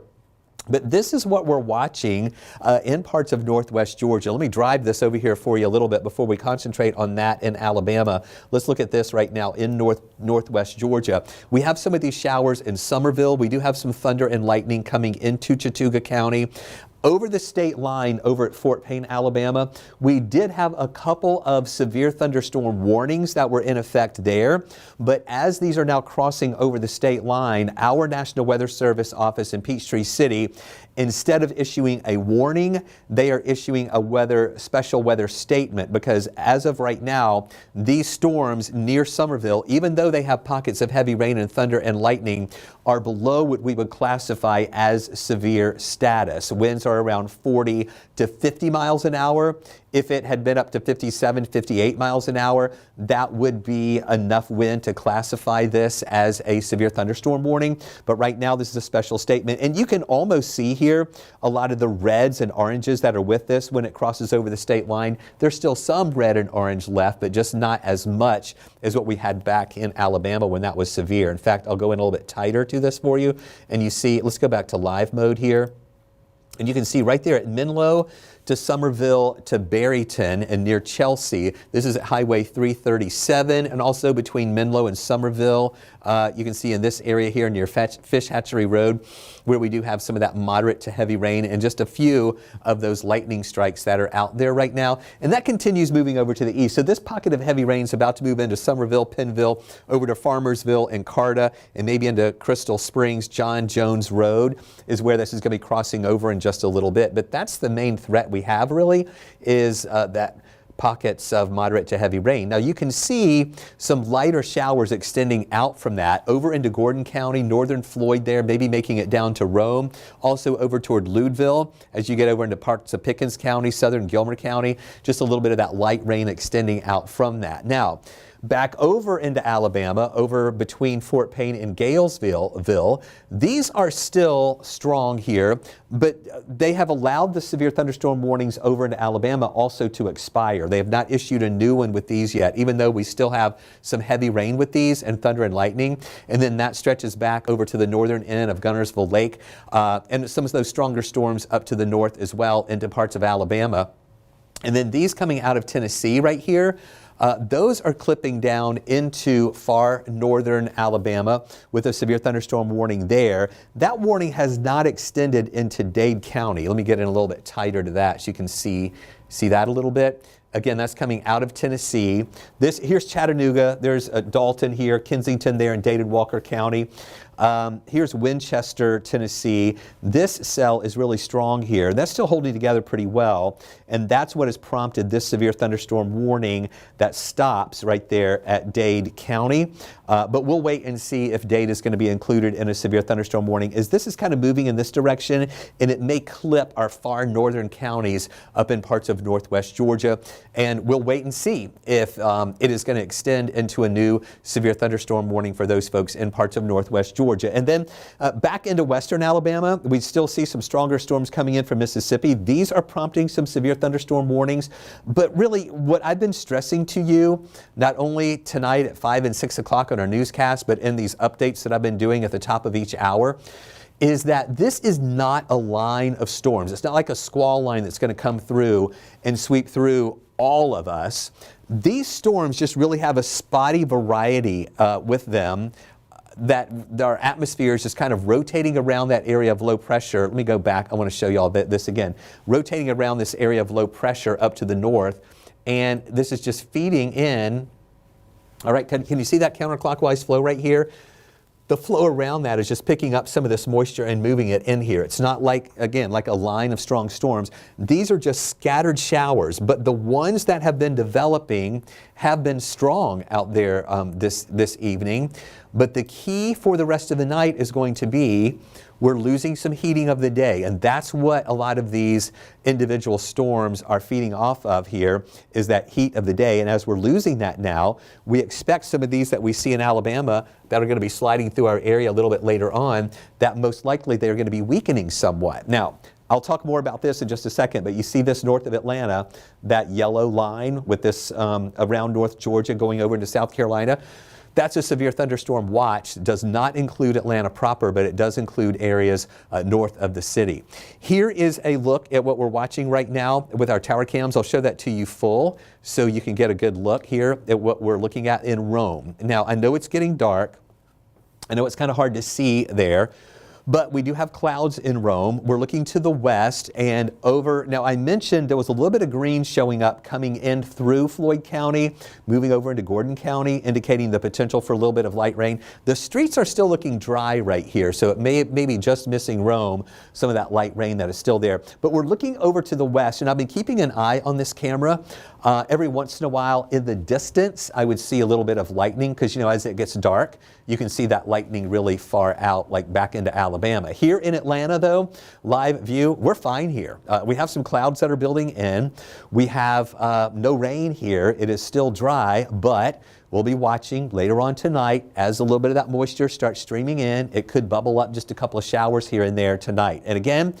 But this is what we're watching in parts of northwest Georgia. Let me drive this over here for you a little bit before we concentrate on that in Alabama. Let's look at this right now in northwest Georgia. We have some of these showers in Summerville. We do have some thunder and lightning coming into Chattooga County. Over the state line over at Fort Payne, Alabama, we did have a couple of severe thunderstorm warnings that were in effect there. But as these are now crossing over the state line, our National Weather Service office in Peachtree City, instead of issuing a warning, they are issuing a special weather statement, because as of right now, these storms near Summerville, even though they have pockets of heavy rain and thunder and lightning, are below what we would classify as severe status. Winds are around 40 to 50 miles an hour. If it had been up to 57, 58 miles an hour, that would be enough wind to classify this as a severe thunderstorm warning. But right now, this is a special statement. And you can almost see here a lot of the reds and oranges that are with this when it crosses over the state line. There's still some red and orange left, but just not as much as what we had back in Alabama when that was severe. In fact, I'll go in a little bit tighter to this for you. And you see, let's go back to live mode here. And you can see right there at Menlo to Somerville to Barryton and near Chelsea. This is at Highway 337 and also between Menlo and Somerville. You can see in this area here near Fish Hatchery Road where we do have some of that moderate to heavy rain and just a few of those lightning strikes that are out there right now. And that continues moving over to the east. So this pocket of heavy rain is about to move into Somerville, Pennville, over to Farmersville and Carta, and maybe into Crystal Springs. John Jones Road is where this is going to be crossing over in just a little bit. But that's the main threat we have really, is that pockets of moderate to heavy rain. Now you can see some lighter showers extending out from that over into Gordon County, northern Floyd there, maybe making it down to Rome, also over toward Leudeville. As you get over into parts of Pickens County, southern Gilmer County, just a little bit of that light rain extending out from that. Now, back over into Alabama, over between Fort Payne and Galesville, these are still strong here, but they have allowed the severe thunderstorm warnings over into Alabama also to expire. They have not issued a new one with these yet, even though we still have some heavy rain with these and thunder and lightning. And then that stretches back over to the northern end of Gunnersville Lake, and some of those stronger storms up to the north as well into parts of Alabama. And then these coming out of Tennessee right here, those are clipping down into far northern Alabama with a severe thunderstorm warning there. That warning has not extended into Dade County. Let me get in a little bit tighter to that so you can see that a little bit. Again, that's coming out of Tennessee. Here's Chattanooga. There's Dalton here, Kensington there in Dade and Walker County. Here's Winchester, Tennessee. This cell is really strong here. That's still holding together pretty well. And that's what has prompted this severe thunderstorm warning that stops right there at Dade County. But we'll wait and see if Dade is going to be included in a severe thunderstorm warning, as this is kind of moving in this direction, and it may clip our far northern counties up in parts of northwest Georgia. And we'll wait and see if it is going to extend into a new severe thunderstorm warning for those folks in parts of northwest Georgia. And then back into western Alabama, we still see some stronger storms coming in from Mississippi. These are prompting some severe thunderstorm warnings. But really, what I've been stressing to you, not only tonight at 5 and 6 o'clock on our newscast, but in these updates that I've been doing at the top of each hour, is that this is not a line of storms. It's not like a squall line that's going to come through and sweep through all of us. These storms just really have a spotty variety with them, that our atmosphere is just kind of rotating around that area of low pressure. Let me go back. I want to show you all this again. Rotating around this area of low pressure up to the north, and this is just feeding in. All right, can you see that counterclockwise flow right here? The flow around that is just picking up some of this moisture and moving it in here. It's not like, again, like a line of strong storms. These are just scattered showers, but the ones that have been developing have been strong out there this evening. But the key for the rest of the night is going to be we're losing some heating of the day, and that's what a lot of these individual storms are feeding off of here, is that heat of the day. And as we're losing that now, we expect some of these that we see in Alabama that are going to be sliding through our area a little bit later on, that most likely they're going to be weakening somewhat. Now, I'll talk more about this in just a second, but you see this north of Atlanta, that yellow line with this around North Georgia going over into South Carolina. That's a severe thunderstorm watch. It does not include Atlanta proper, but it does include areas north of the city. Here is a look at what we're watching right now with our tower cams. I'll show that to you full so you can get a good look here at what we're looking at in Rome. Now, I know it's getting dark. I know it's kind of hard to see there, but we do have clouds in Rome. We're looking to the west and over. Now, I mentioned there was a little bit of green showing up coming in through Floyd County, moving over into Gordon County, indicating the potential for a little bit of light rain. The streets are still looking dry right here, so it may be just missing Rome, some of that light rain that is still there. But we're looking over to the west, and I've been keeping an eye on this camera. Every once in a while in the distance, I would see a little bit of lightning because, you know, as it gets dark, you can see that lightning really far out, like back into Alabama. Here in Atlanta, though, live view, we're fine here. We have some clouds that are building in. We have no rain here. It is still dry, but we'll be watching later on tonight as a little bit of that moisture starts streaming in. It could bubble up just a couple of showers here and there tonight. And again,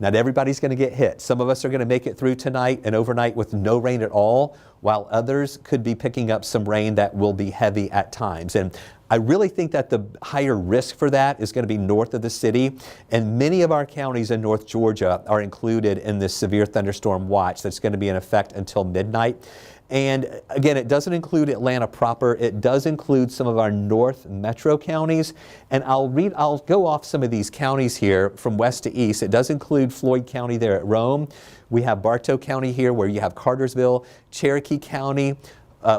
not everybody's going to get hit. Some of us are going to make it through tonight and overnight with no rain at all, while others could be picking up some rain that will be heavy at times. And I really think that the higher risk for that is going to be north of the city. And many of our counties in North Georgia are included in this severe thunderstorm watch that's going to be in effect until midnight. And again, it doesn't include Atlanta proper. It does include some of our north metro counties. And I'll go off some of these counties here from west to east. It does include Floyd County there at Rome. We have Bartow County here where you have Cartersville, Cherokee County,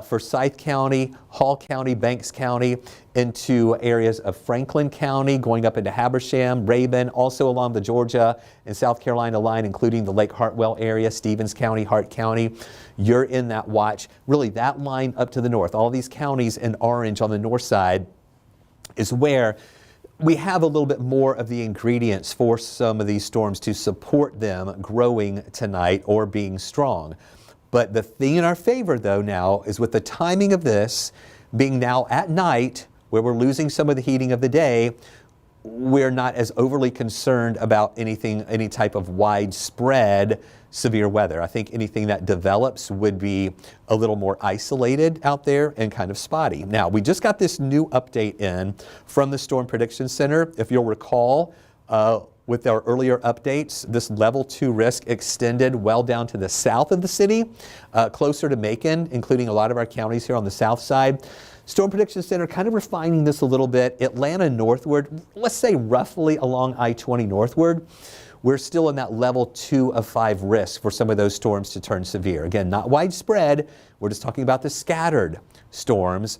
Forsyth County, Hall County, Banks County, into areas of Franklin County, going up into Habersham, Rabun, also along the Georgia and South Carolina line, including the Lake Hartwell area, Stevens County, Hart County. You're in that watch. Really, that line up to the north, all these counties in orange on the north side, is where we have a little bit more of the ingredients for some of these storms to support them growing tonight or being strong. But the thing in our favor, though, now is with the timing of this being now at night, where we're losing some of the heating of the day, we're not as overly concerned about anything, any type of widespread severe weather. I think anything that develops would be a little more isolated out there and kind of spotty. Now, we just got this new update in from the Storm Prediction Center. If you'll recall, with our earlier updates, this level 2 risk extended well down to the south of the city, closer to Macon, including a lot of our counties here on the south side. Storm Prediction Center kind of refining this a little bit. Atlanta northward, let's say roughly along I-20 northward, we're still in that level 2 of 5 risk for some of those storms to turn severe. Again, not widespread. We're just talking about the scattered storms,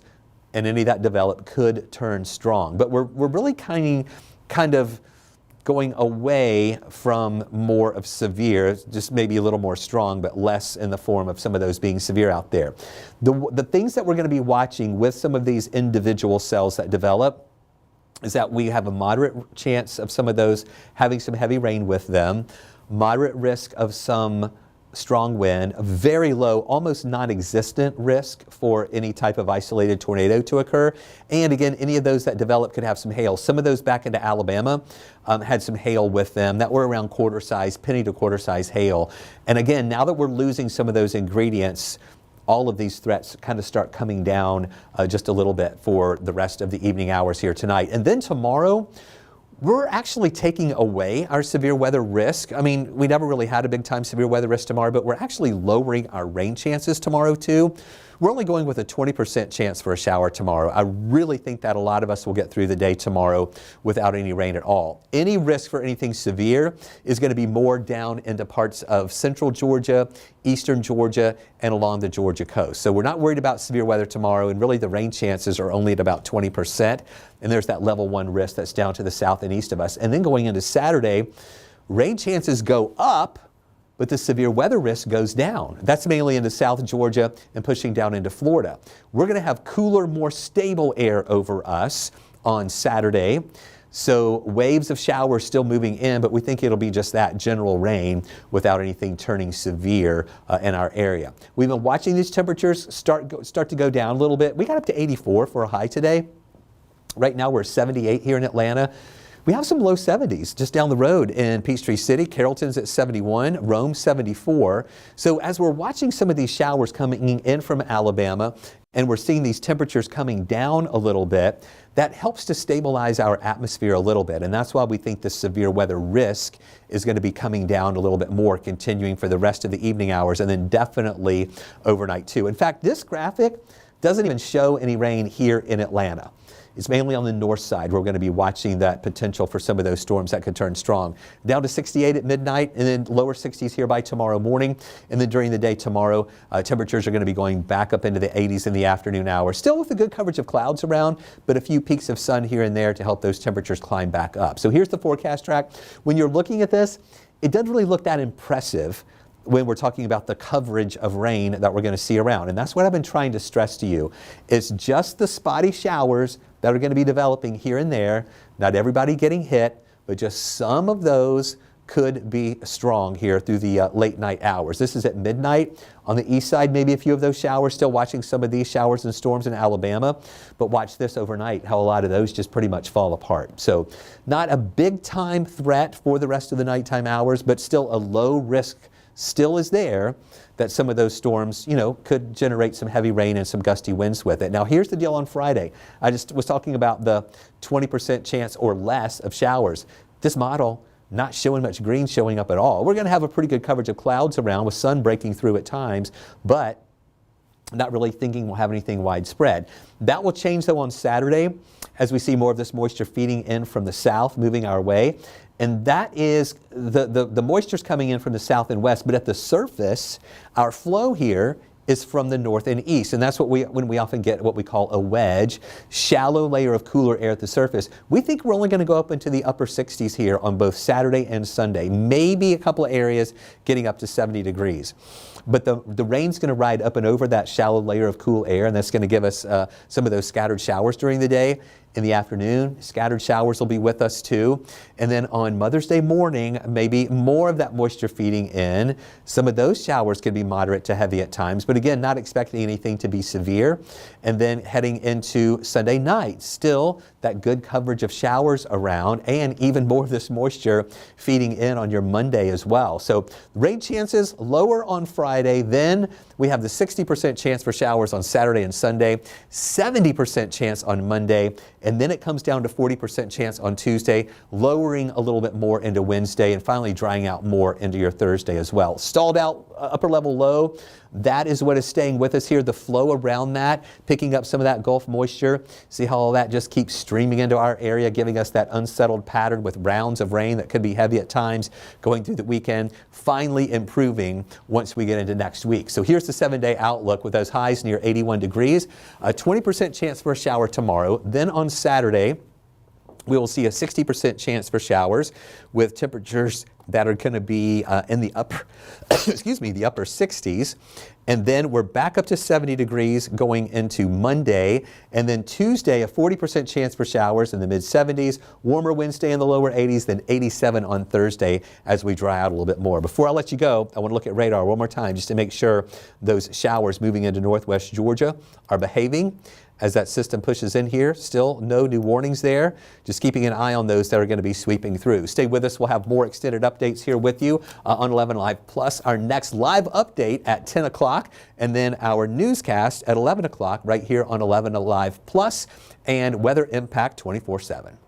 and any that develop could turn strong. But we're really kind of going away from more of severe, just maybe a little more strong, but less in the form of some of those being severe out there. The things that we're going to be watching with some of these individual cells that develop is that we have a moderate chance of some of those having some heavy rain with them, moderate risk of some strong wind, a very low, almost non-existent risk for any type of isolated tornado to occur. And again, any of those that develop could have some hail. Some of those back into Alabama had some hail with them that were around quarter size, penny to quarter size hail. And again, now that we're losing some of those ingredients, all of these threats kind of start coming down just a little bit for the rest of the evening hours here tonight. And then tomorrow, we're actually taking away our severe weather risk. I mean, we never really had a big time severe weather risk tomorrow, but we're actually lowering our rain chances tomorrow too. We're only going with a 20% chance for a shower tomorrow. I really think that a lot of us will get through the day tomorrow without any rain at all. Any risk for anything severe is going to be more down into parts of central Georgia, eastern Georgia, and along the Georgia coast. So we're not worried about severe weather tomorrow, and really the rain chances are only at about 20%. And there's that level 1 risk that's down to the south and east of us. And then going into Saturday, rain chances go up, but the severe weather risk goes down. That's mainly into South Georgia and pushing down into Florida. We're going to have cooler, more stable air over us on Saturday. So waves of showers still moving in, but we think it'll be just that general rain without anything turning severe in our area. We've been watching these temperatures start to go down a little bit. We got up to 84 for a high today. Right now we're 78 here in Atlanta. We have some low 70s just down the road in Peachtree City. Carrollton's at 71, Rome 74. So as we're watching some of these showers coming in from Alabama and we're seeing these temperatures coming down a little bit, that helps to stabilize our atmosphere a little bit. And that's why we think the severe weather risk is going to be coming down a little bit more, continuing for the rest of the evening hours and then definitely overnight too. In fact, this graphic doesn't even show any rain here in Atlanta. It's mainly on the north side. We're going to be watching that potential for some of those storms that could turn strong. Down to 68 at midnight and then lower 60s here by tomorrow morning. And then during the day tomorrow, temperatures are going to be going back up into the 80s in the afternoon hours. Still with a good coverage of clouds around, but a few peaks of sun here and there to help those temperatures climb back up. So here's the forecast track. When you're looking at this, it doesn't really look that impressive when we're talking about the coverage of rain that we're going to see around. And that's what I've been trying to stress to you. It's just the spotty showers that are going to be developing here and there. Not everybody getting hit, but just some of those could be strong here through the late night hours. This is at midnight. On the east side, maybe a few of those showers. Still watching some of these showers and storms in Alabama. But watch this overnight, how a lot of those just pretty much fall apart. So not a big time threat for the rest of the nighttime hours, but still a low risk still is there that some of those storms, could generate some heavy rain and some gusty winds with it. Now, here's the deal on Friday. I just was talking about the 20% chance or less of showers. This model, not showing much green showing up at all. We're going to have a pretty good coverage of clouds around with sun breaking through at times, but not really thinking we'll have anything widespread. That will change though on Saturday as we see more of this moisture feeding in from the south, moving our way. And that is the moisture's coming in from the south and west, but at the surface, our flow here is from the north and east. And that's when we often get what we call a wedge, shallow layer of cooler air at the surface. We think we're only going to go up into the upper 60s here on both Saturday and Sunday. Maybe a couple of areas getting up to 70 degrees. But the rain's going to ride up and over that shallow layer of cool air, and that's going to give us some of those scattered showers during the day. In the afternoon, scattered showers will be with us too. And then on Mother's Day morning, maybe more of that moisture feeding in. Some of those showers can be moderate to heavy at times, but again, not expecting anything to be severe. And then heading into Sunday night, still that good coverage of showers around and even more of this moisture feeding in on your Monday as well. So rain chances lower on Friday. Then we have the 60% chance for showers on Saturday and Sunday, 70% chance on Monday, and then it comes down to 40% chance on Tuesday, lowering a little bit more into Wednesday, and finally drying out more into your Thursday as well. Stalled out upper level low, that is what is staying with us here. The flow around that, picking up some of that Gulf moisture. See how all that just keeps streaming into our area, giving us that unsettled pattern with rounds of rain that could be heavy at times going through the weekend, finally improving once we get into next week. So here's the 7-day outlook with those highs near 81 degrees, a 20% chance for a shower tomorrow. Then on Saturday, We will see a 60% chance for showers with temperatures that are going to be in the upper, the upper 60s. And then we're back up to 70 degrees going into Monday. And then Tuesday, a 40% chance for showers in the mid 70s. Warmer Wednesday in the lower 80s, then 87 on Thursday as we dry out a little bit more. Before I let you go, I want to look at radar one more time just to make sure those showers moving into northwest Georgia are behaving. As that system pushes in here, still no new warnings there. Just keeping an eye on those that are going to be sweeping through. Stay with us. We'll have more extended updates here with you on 11 Live Plus. Our next live update at 10 o'clock and then our newscast at 11 o'clock right here on 11 Live Plus and Weather Impact 24/7.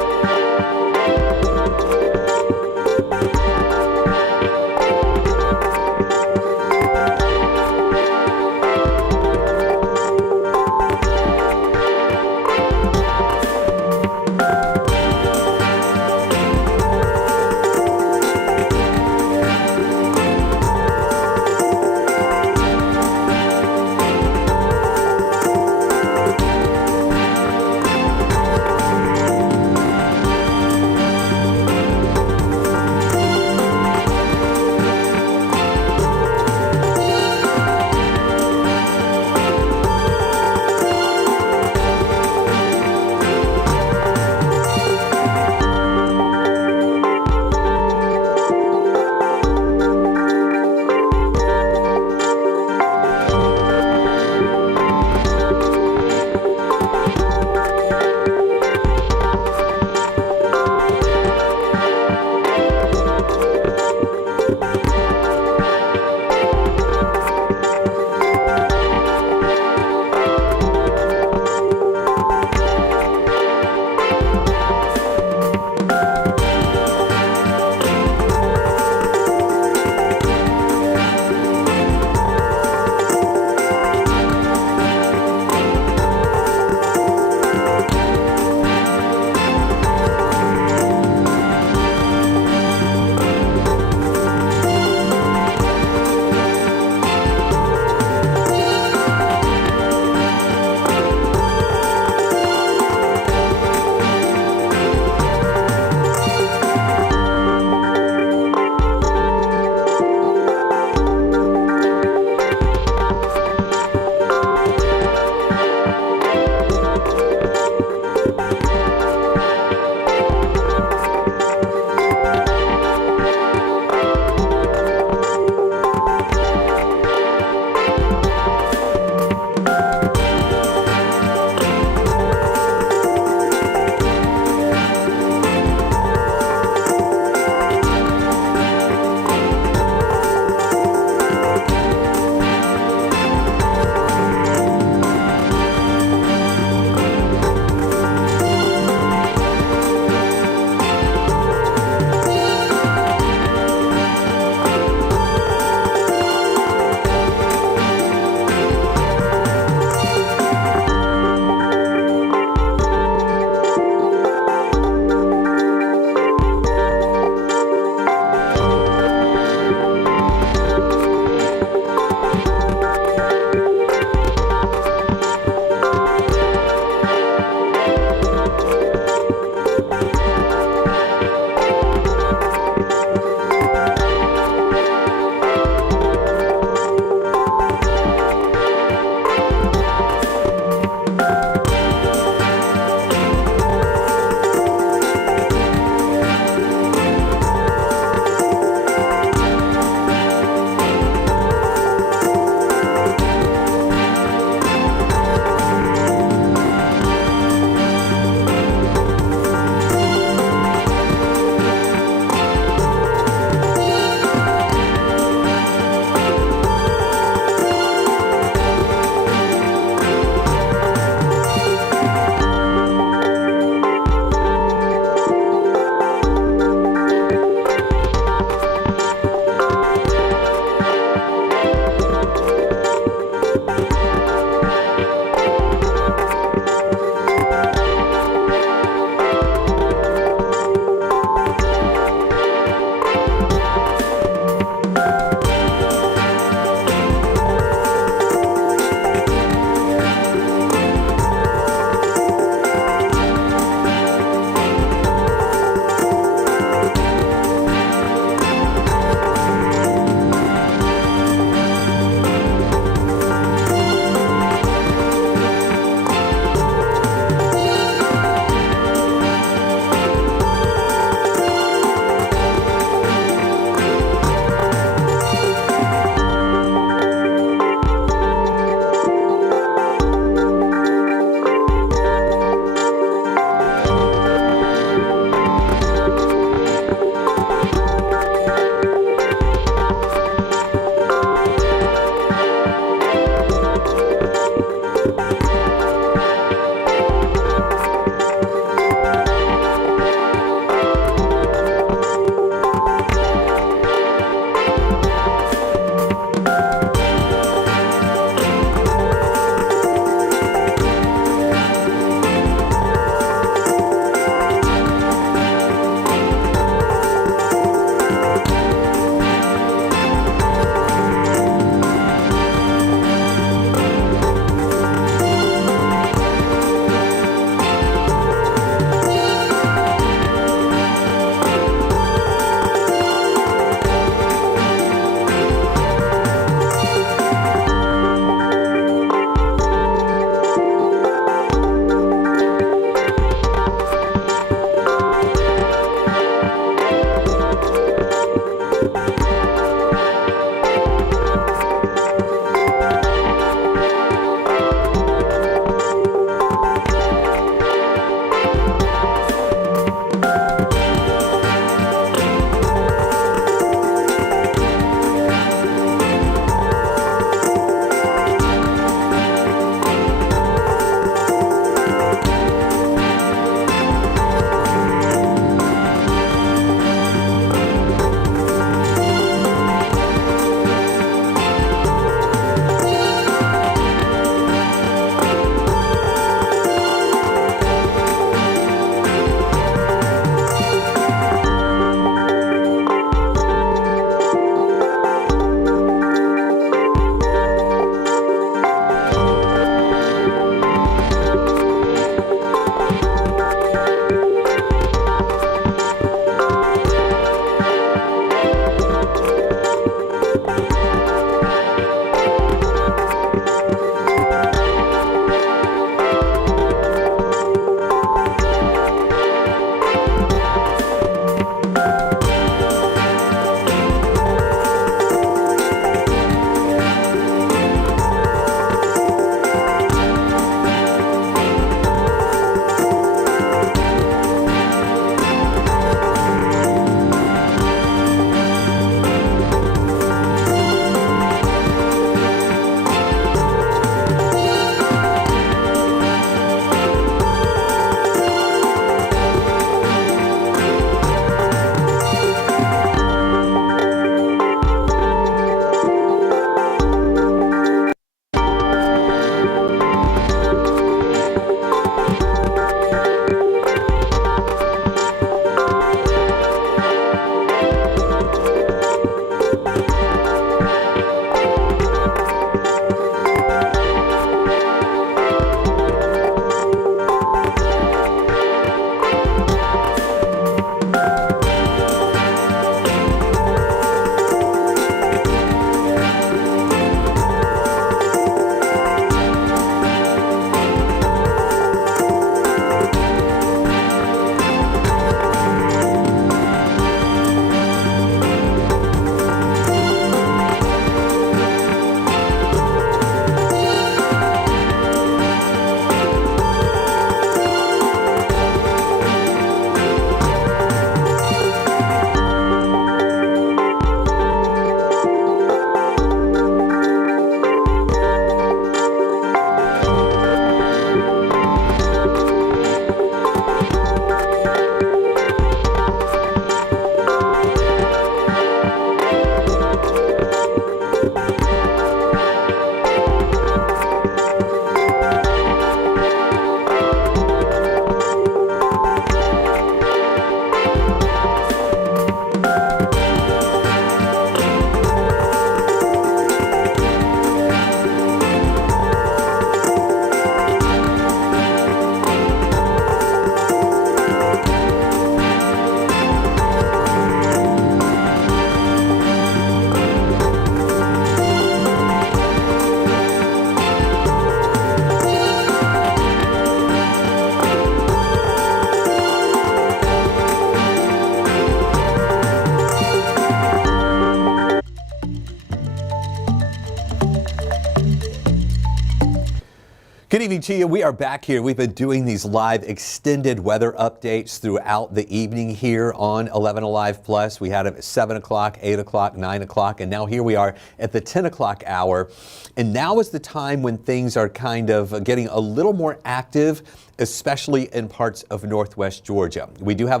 Good evening to you. We are back here. We've been doing these live extended weather updates throughout the evening here on 11 Alive Plus. We had it at 7 o'clock, 8 o'clock, 9 o'clock, and now here we are at the 10 o'clock hour. And now is the time when things are kind of getting a little more active, especially in parts of northwest Georgia. We do have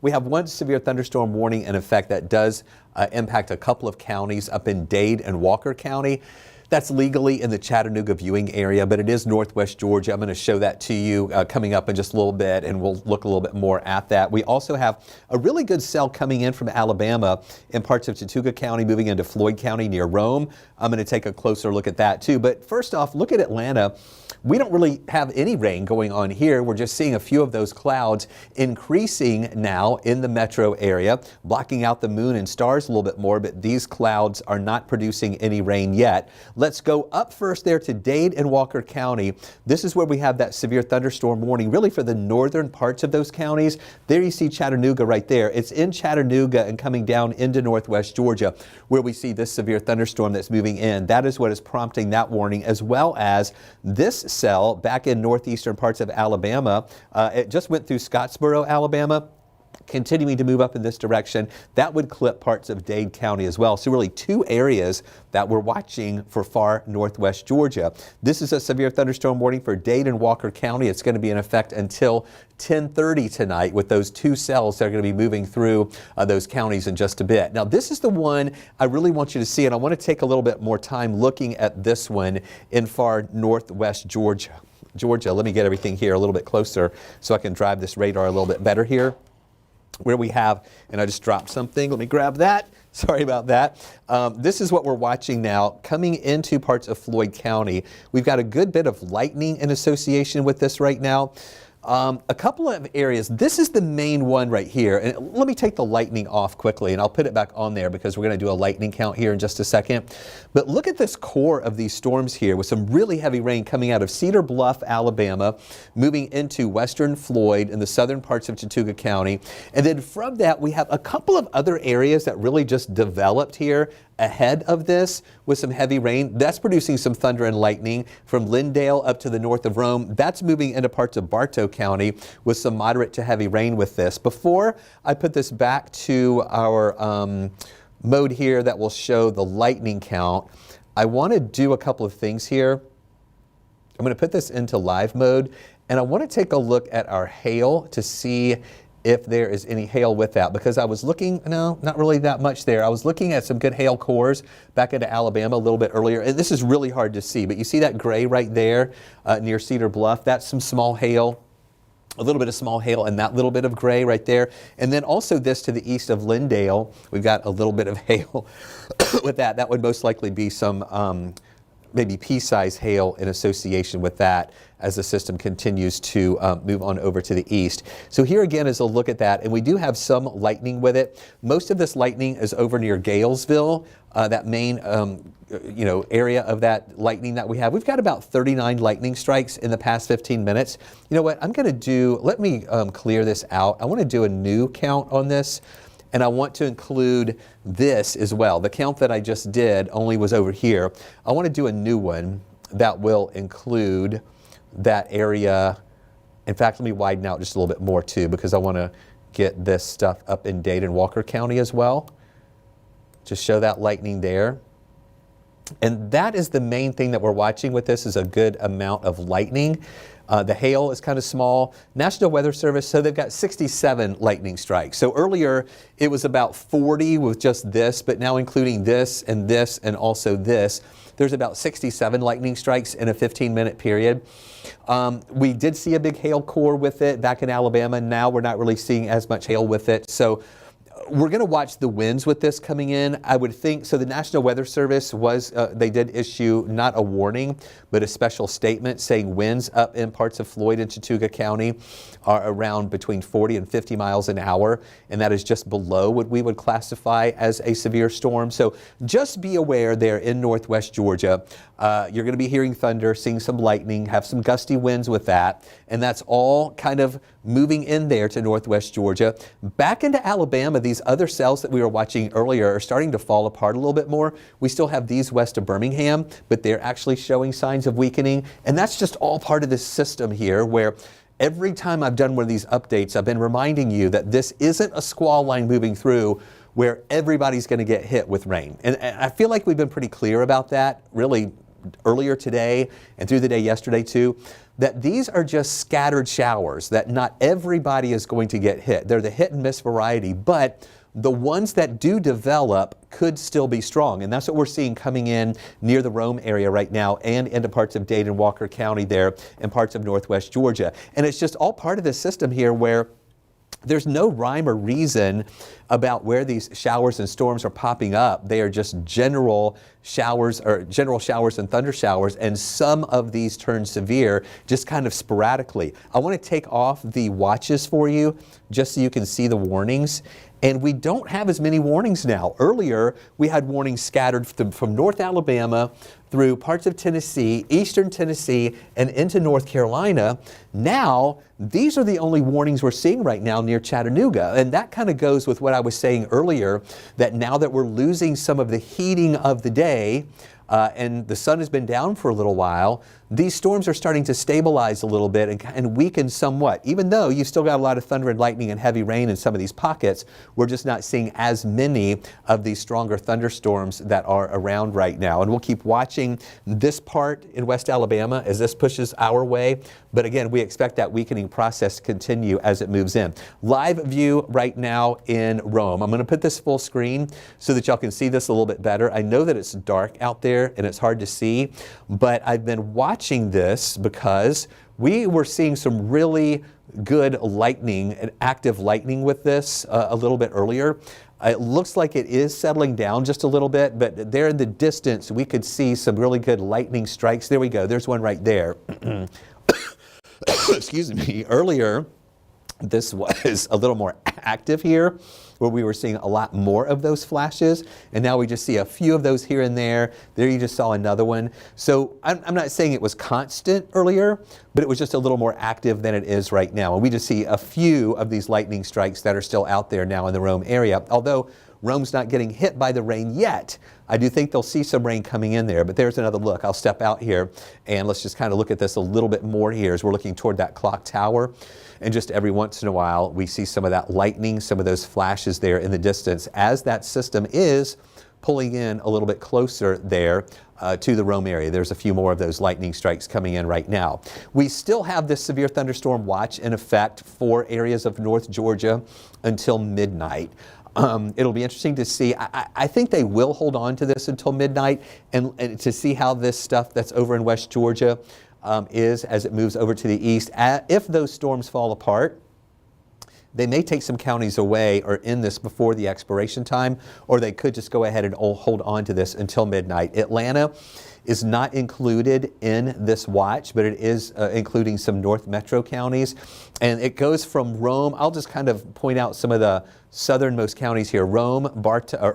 we have one severe thunderstorm warning in effect that does impact a couple of counties up in Dade and Walker County. That's legally in the Chattanooga viewing area, but it is northwest Georgia. I'm going to show that to you coming up in just a little bit, and we'll look a little bit more at that. We also have a really good cell coming in from Alabama in parts of Chattooga County, moving into Floyd County near Rome. I'm going to take a closer look at that too. But first off, look at Atlanta. We don't really have any rain going on here. We're just seeing a few of those clouds increasing now in the metro area, blocking out the moon and stars a little bit more, but these clouds are not producing any rain yet. Let's go up first there to Dade and Walker County. This is where we have that severe thunderstorm warning, really for the northern parts of those counties. There you see Chattanooga right there. It's in Chattanooga and coming down into northwest Georgia where we see this severe thunderstorm that's moving in. That is what is prompting that warning, as well as this cell back in northeastern parts of Alabama. It just went through Scottsboro, Alabama, continuing to move up in this direction. That would clip parts of Dade County as well. So really two areas that we're watching for far northwest Georgia. This is a severe thunderstorm warning for Dade and Walker County. It's going to be in effect until 10:30 tonight with those two cells that are going to be moving through those counties in just a bit. Now this is the one I really want you to see, and I want to take a little bit more time looking at this one in far northwest Georgia. Let me get everything here a little bit closer so I can drive this radar a little bit better here. Where we have, and I just dropped something, let me grab that. Sorry about that. This is what we're watching now coming into parts of Floyd County. We've got a good bit of lightning in association with this right now. A couple of areas. This is the main one right here. And let me take the lightning off quickly and I'll put it back on there because we're going to do a lightning count here in just a second. But look at this core of these storms here with some really heavy rain coming out of Cedar Bluff, Alabama, moving into western Floyd in the southern parts of Chattooga County. And then from that, we have a couple of other areas that really just developed here ahead of this with some heavy rain. That's producing some thunder and lightning from Lindale up to the north of Rome. That's moving into parts of Bartow County with some moderate to heavy rain with this. Before I put this back to our mode here that will show the lightning count, I want to do a couple of things here. I'm going to put this into live mode, and I want to take a look at our hail to see if there is any hail with that, because I was looking, no, not really that much there. I was looking at some good hail cores back into Alabama a little bit earlier, and this is really hard to see, but you see that gray right there near Cedar Bluff? That's some small hail, a little bit of small hail, and that little bit of gray right there. And then also this to the east of Lindale, we've got a little bit of hail with that. That would most likely be some maybe pea-sized hail in association with that as the system continues to move on over to the east. So here again is a look at that, and we do have some lightning with it. Most of this lightning is over near Galesville, that main area of that lightning that we have. We've got about 39 lightning strikes in the past 15 minutes. You know what, I'm going to do, let me clear this out. I want to do a new count on this. And I want to include this as well. The count that I just did only was over here. I want to do a new one that will include that area. In fact, let me widen out just a little bit more too, because I want to get this stuff up in Dade and Walker County as well. Just show that lightning there. And that is the main thing that we're watching with this, is a good amount of lightning. The hail is kind of small. National Weather Service, so they've got 67 lightning strikes. So earlier it was about 40 with just this, but now including this and also this, there's about 67 lightning strikes in a 15-minute period. We did see a big hail core with it back in Alabama. Now we're not really seeing as much hail with it. So we're going to watch the winds with this coming in, I would think. So the National Weather Service they did issue not a warning, but a special statement saying winds up in parts of Floyd and Chattooga County are around between 40 and 50 miles an hour. And that is just below what we would classify as a severe storm. So just be aware there in northwest Georgia. You're going to be hearing thunder, seeing some lightning, have some gusty winds with that. And that's all kind of moving in there to northwest Georgia. Back into Alabama, these other cells that we were watching earlier are starting to fall apart a little bit more. We still have these west of Birmingham, but they're actually showing signs of weakening. And that's just all part of this system here where every time I've done one of these updates, I've been reminding you that this isn't a squall line moving through where everybody's going to get hit with rain. And I feel like we've been pretty clear about that really earlier today and through the day yesterday too, that these are just scattered showers, that not everybody is going to get hit. They're the hit and miss variety, but the ones that do develop could still be strong. And that's what we're seeing coming in near the Rome area right now and into parts of Dade and Walker County there and parts of northwest Georgia. And it's just all part of this system here where there's no rhyme or reason about where these showers and storms are popping up. They are just general showers and thunder showers, and some of these turn severe just kind of sporadically. I want to take off the watches for you just so you can see the warnings. And we don't have as many warnings now. Earlier, we had warnings scattered from North Alabama through parts of Tennessee, eastern Tennessee, and into North Carolina. Now, these are the only warnings we're seeing right now near Chattanooga. And that kind of goes with what I was saying earlier, that now that we're losing some of the heating of the day, and the sun has been down for a little while, these storms are starting to stabilize a little bit and weaken somewhat. Even though you've still got a lot of thunder and lightning and heavy rain in some of these pockets, we're just not seeing as many of these stronger thunderstorms that are around right now. And we'll keep watching this part in West Alabama as this pushes our way. But again, we expect that weakening process to continue as it moves in. Live view right now in Rome. I'm going to put this full screen so that y'all can see this a little bit better. I know that it's dark out there and it's hard to see, but I've been watching this because we were seeing some really good lightning and active lightning with this a little bit earlier. It looks like it is settling down just a little bit, but there in the distance we could see some really good lightning strikes. There we go. There's one right there. Excuse me. Earlier, this was a little more active here, where we were seeing a lot more of those flashes, and now we just see a few of those here and there. There you just saw another one. So I'm not saying it was constant earlier, but it was just a little more active than it is right now. And we just see a few of these lightning strikes that are still out there now in the Rome area. Although Rome's not getting hit by the rain yet, I do think they'll see some rain coming in there. But there's another look. I'll step out here and let's just kind of look at this a little bit more here as we're looking toward that clock tower. And just every once in a while, we see some of that lightning, some of those flashes there in the distance as that system is pulling in a little bit closer there to the Rome area. There's a few more of those lightning strikes coming in right now. We still have this severe thunderstorm watch in effect for areas of North Georgia until midnight. It'll be interesting to see. I think they will hold on to this until midnight and to see how this stuff that's over in West Georgia is as it moves over to the east. If those storms fall apart, they may take some counties away or in this before the expiration time, or they could just go ahead and hold on to this until midnight. Atlanta is not included in this watch, but it is including some North Metro counties. And it goes from Rome. I'll just kind of point out some of the southernmost counties here. Rome,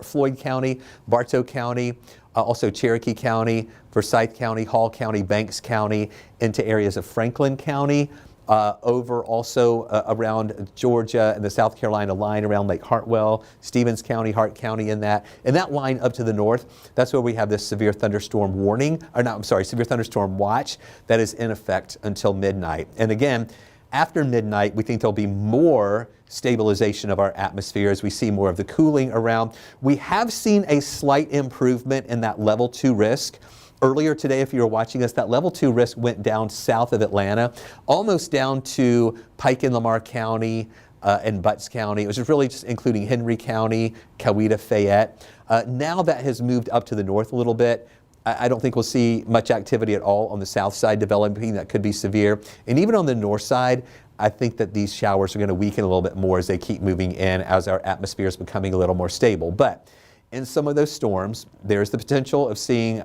Floyd County, Bartow County, also Cherokee County, Forsyth County, Hall County, Banks County, into areas of Franklin County, over also around Georgia and the South Carolina line around Lake Hartwell, Stevens County, Hart County in that. And that line up to the north, that's where we have this severe thunderstorm warning, or no, I'm sorry, severe thunderstorm watch that is in effect until midnight. And again, after midnight, we think there'll be more stabilization of our atmosphere as we see more of the cooling around. We have seen a slight improvement in that level 2 risk. Earlier today, if you were watching us, that level 2 risk went down south of Atlanta, almost down to Pike and Lamar County and Butts County. It was just really just including Henry County, Coweta, Fayette. Now that has moved up to the north a little bit. I don't think we'll see much activity at all on the south side developing that could be severe. And even on the north side, I think that these showers are going to weaken a little bit more as they keep moving in, as our atmosphere is becoming a little more stable. But in some of those storms, there's the potential of seeing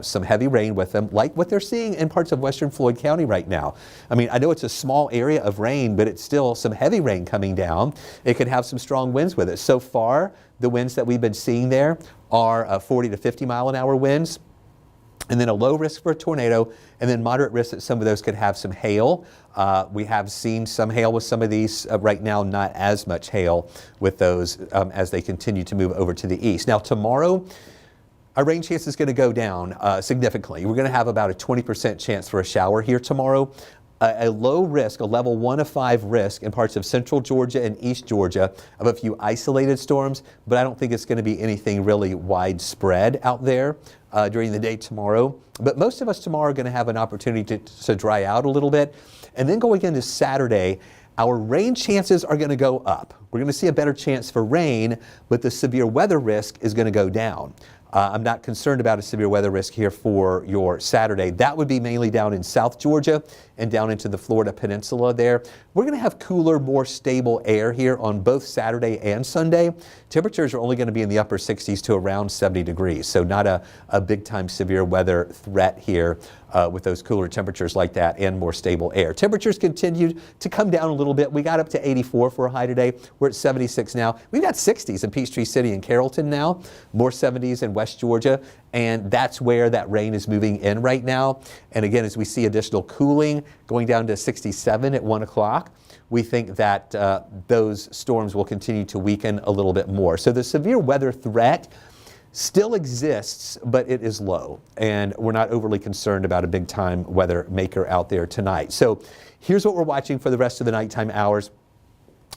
some heavy rain with them, like what they're seeing in parts of western Floyd County right now. I mean, I know it's a small area of rain, but it's still some heavy rain coming down. It could have some strong winds with it. So far, the winds that we've been seeing there are 40 to 50 mile an hour winds. and then a low risk for a tornado, and then moderate risk that some of those could have some hail. We have seen some hail with some of these. Right now, not as much hail with those as they continue to move over to the east. Now tomorrow, our rain chance is going to go down significantly. We're going to have about a 20% chance for a shower here tomorrow. A low risk, a level 1 of 5 risk in parts of central Georgia and east Georgia of a few isolated storms, but I don't think it's going to be anything really widespread out there during the day tomorrow. But most of us tomorrow are going to have an opportunity to dry out a little bit. And then going into Saturday, our rain chances are going to go up. We're going to see a better chance for rain, but the severe weather risk is going to go down. I'm not concerned about a severe weather risk here for your Saturday. That would be mainly down in South Georgia and down into the Florida Peninsula there. We're going to have cooler, more stable air here on both Saturday and Sunday. Temperatures are only going to be in the upper 60s to around 70 degrees, so not a big-time severe weather threat here with those cooler temperatures like that and more stable air. Temperatures continued to come down a little bit. We got up to 84 for a high today. We're at 76 now. We've got 60s in Peachtree City and Carrollton now, more 70s in West Georgia, and that's where that rain is moving in right now. And again, as we see additional cooling going down to 67 at 1 o'clock, we think that those storms will continue to weaken a little bit more. So the severe weather threat still exists, but it is low, and we're not overly concerned about a big-time weather maker out there tonight. So here's what we're watching for the rest of the nighttime hours.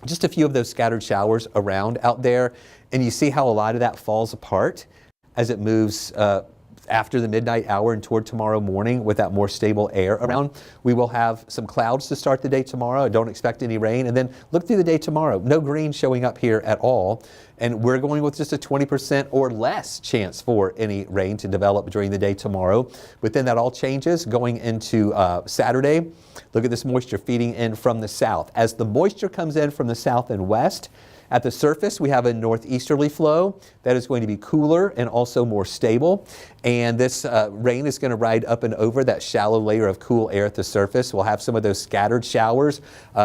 Just a few of those scattered showers around out there, and you see how a lot of that falls apart as it moves after the midnight hour and toward tomorrow morning with that more stable air around. We will have some clouds to start the day tomorrow. I don't expect any rain. And then look through the day tomorrow. No green showing up here at all. And we're going with just a 20% or less chance for any rain to develop during the day tomorrow. But then that all changes going into Saturday. Look at this moisture feeding in from the south. As the moisture comes in from the south and west, at the surface, we have a northeasterly flow that is going to be cooler and also more stable. And this rain is going to ride up and over that shallow layer of cool air at the surface. We'll have some of those scattered showers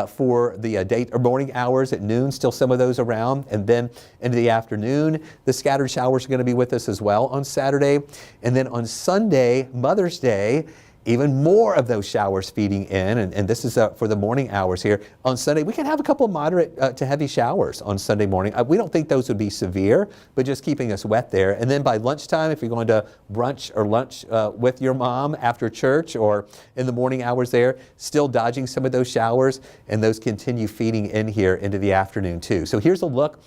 for the day or morning hours at noon, still some of those around. And then into the afternoon, the scattered showers are going to be with us as well on Saturday. And then on Sunday, Mother's Day, even more of those showers feeding in, and this is for the morning hours here. On Sunday, we can have a couple moderate to heavy showers on Sunday morning. We don't think those would be severe, but just keeping us wet there. And then by lunchtime, if you're going to brunch or lunch with your mom after church or in the morning hours there, still dodging some of those showers, and those continue feeding in here into the afternoon too. So here's a look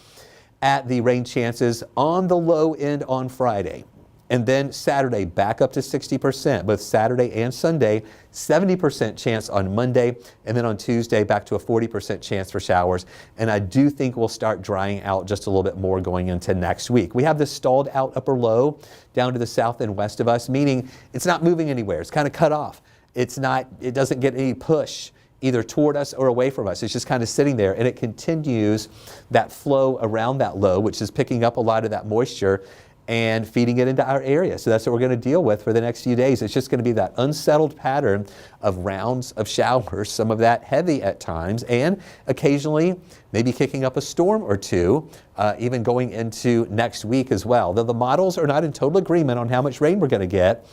at the rain chances on the low end on Friday. And then Saturday, back up to 60%, both Saturday and Sunday, 70% chance on Monday, and then on Tuesday, back to a 40% chance for showers. And I do think we'll start drying out just a little bit more going into next week. We have this stalled out upper low down to the south and west of us, meaning it's not moving anywhere. It's kind of cut off. It doesn't get any push either toward us or away from us. It's just kind of sitting there, and it continues that flow around that low, which is picking up a lot of that moisture and feeding it into our area. So that's what we're going to deal with for the next few days. It's just going to be that unsettled pattern of rounds of showers, some of that heavy at times, and occasionally maybe kicking up a storm or two, even going into next week as well. Though the models are not in total agreement on how much rain we're going to get.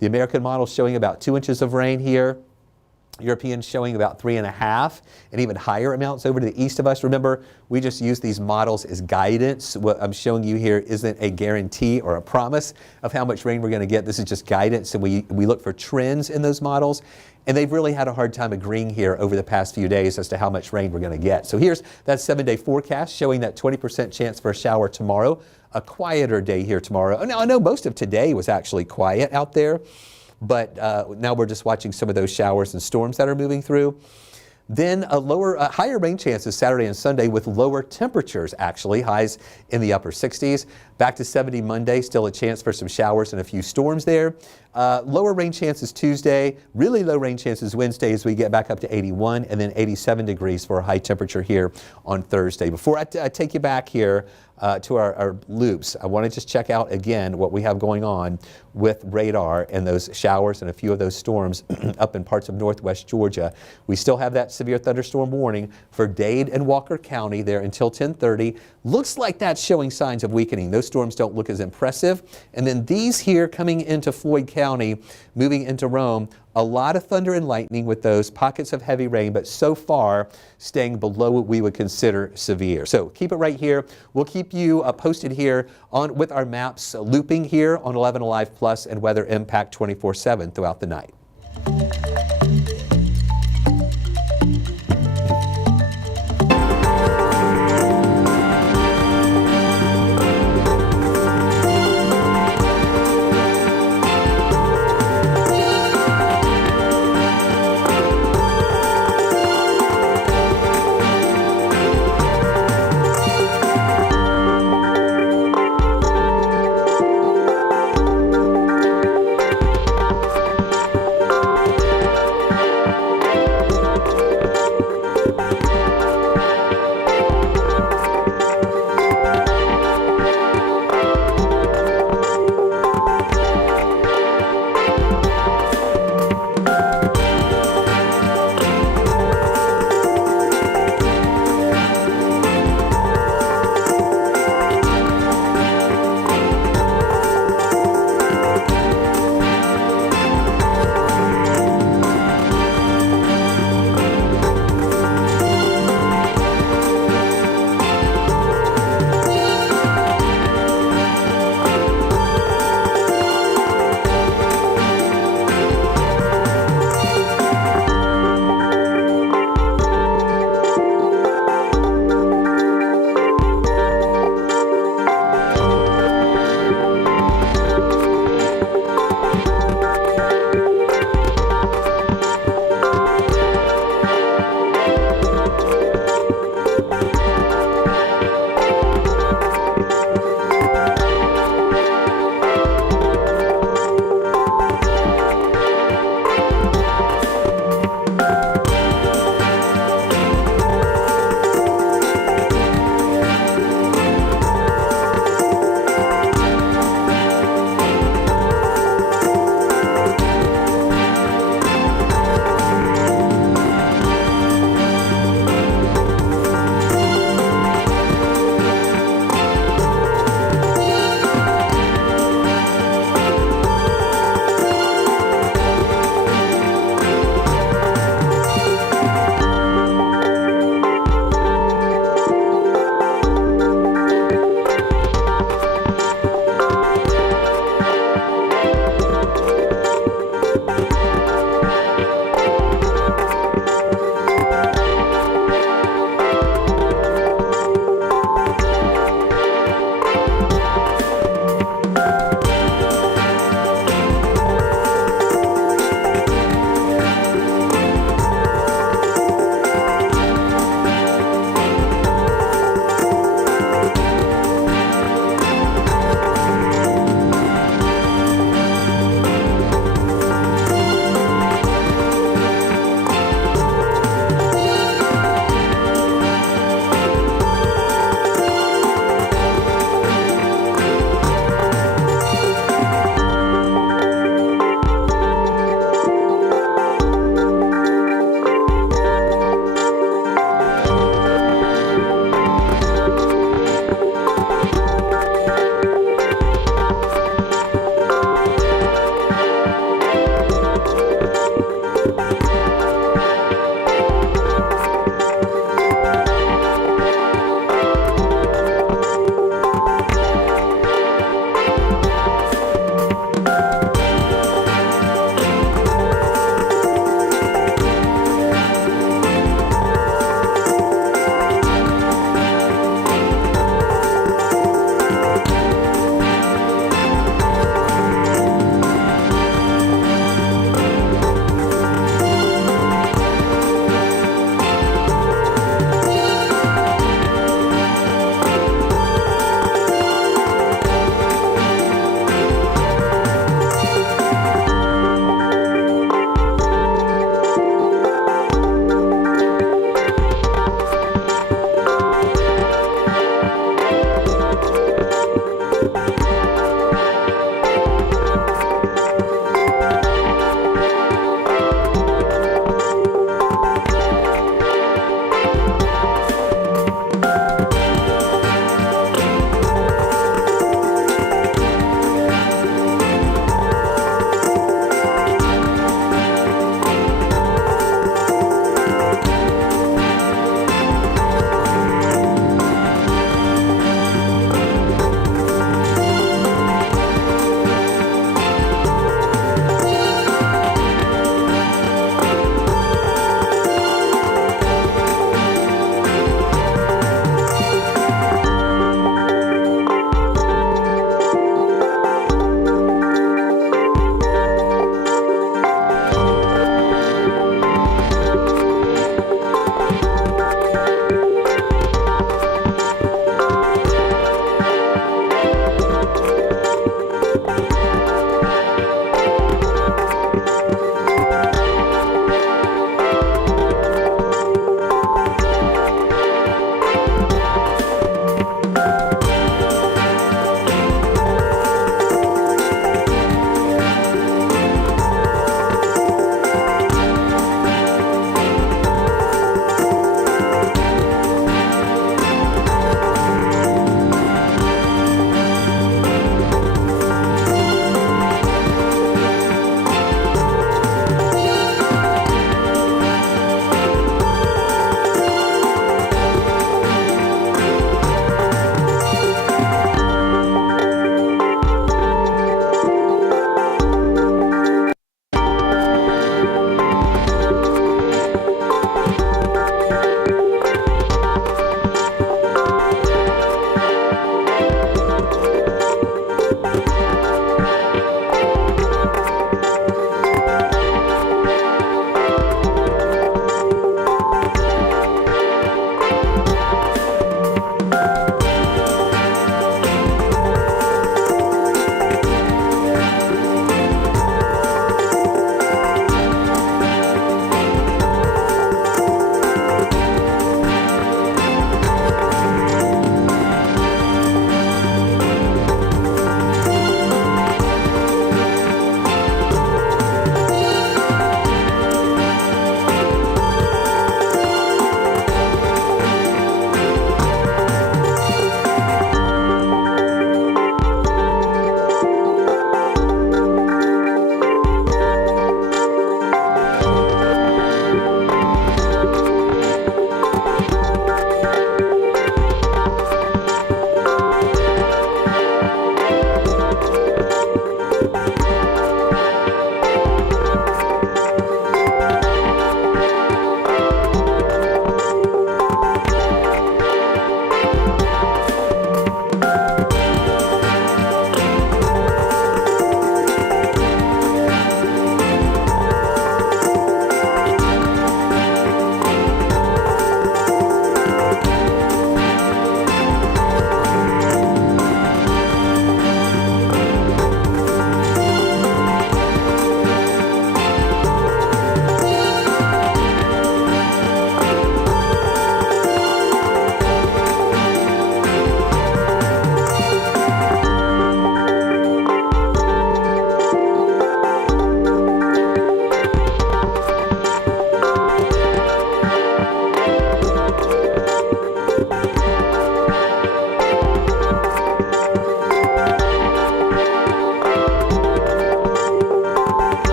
The American model is showing about 2 inches of rain here. Europeans showing about 3.5 and even higher amounts over to the east of us. Remember, we just use these models as guidance. What I'm showing you here isn't a guarantee or a promise of how much rain we're going to get. This is just guidance, and we look for trends in those models. And they've really had a hard time agreeing here over the past few days as to how much rain we're going to get. So here's that 7-day forecast showing that 20% chance for a shower tomorrow. A quieter day here tomorrow. Now, I know most of today was actually quiet out there, but now we're just watching some of those showers and storms that are moving through. Then higher rain chances Saturday and Sunday with lower temperatures, actually, highs in the upper 60s. Back to 70 Monday, still a chance for some showers and a few storms there. Lower rain chances Tuesday, really low rain chances Wednesday as we get back up to 81, and then 87 degrees for a high temperature here on Thursday. Before I take you back here to our loops, I want to just check out again what we have going on with radar and those showers and a few of those storms up in parts of northwest Georgia. We still have that severe thunderstorm warning for Dade and Walker County there until 10:30. Looks like that's showing signs of weakening. Those storms don't look as impressive. And then these here coming into Floyd County, moving into Rome, a lot of thunder and lightning with those pockets of heavy rain, but so far staying below what we would consider severe. So keep it right here. We'll keep you posted here on with our maps looping here on 11 Alive Plus and Weather Impact 24/7 throughout the night.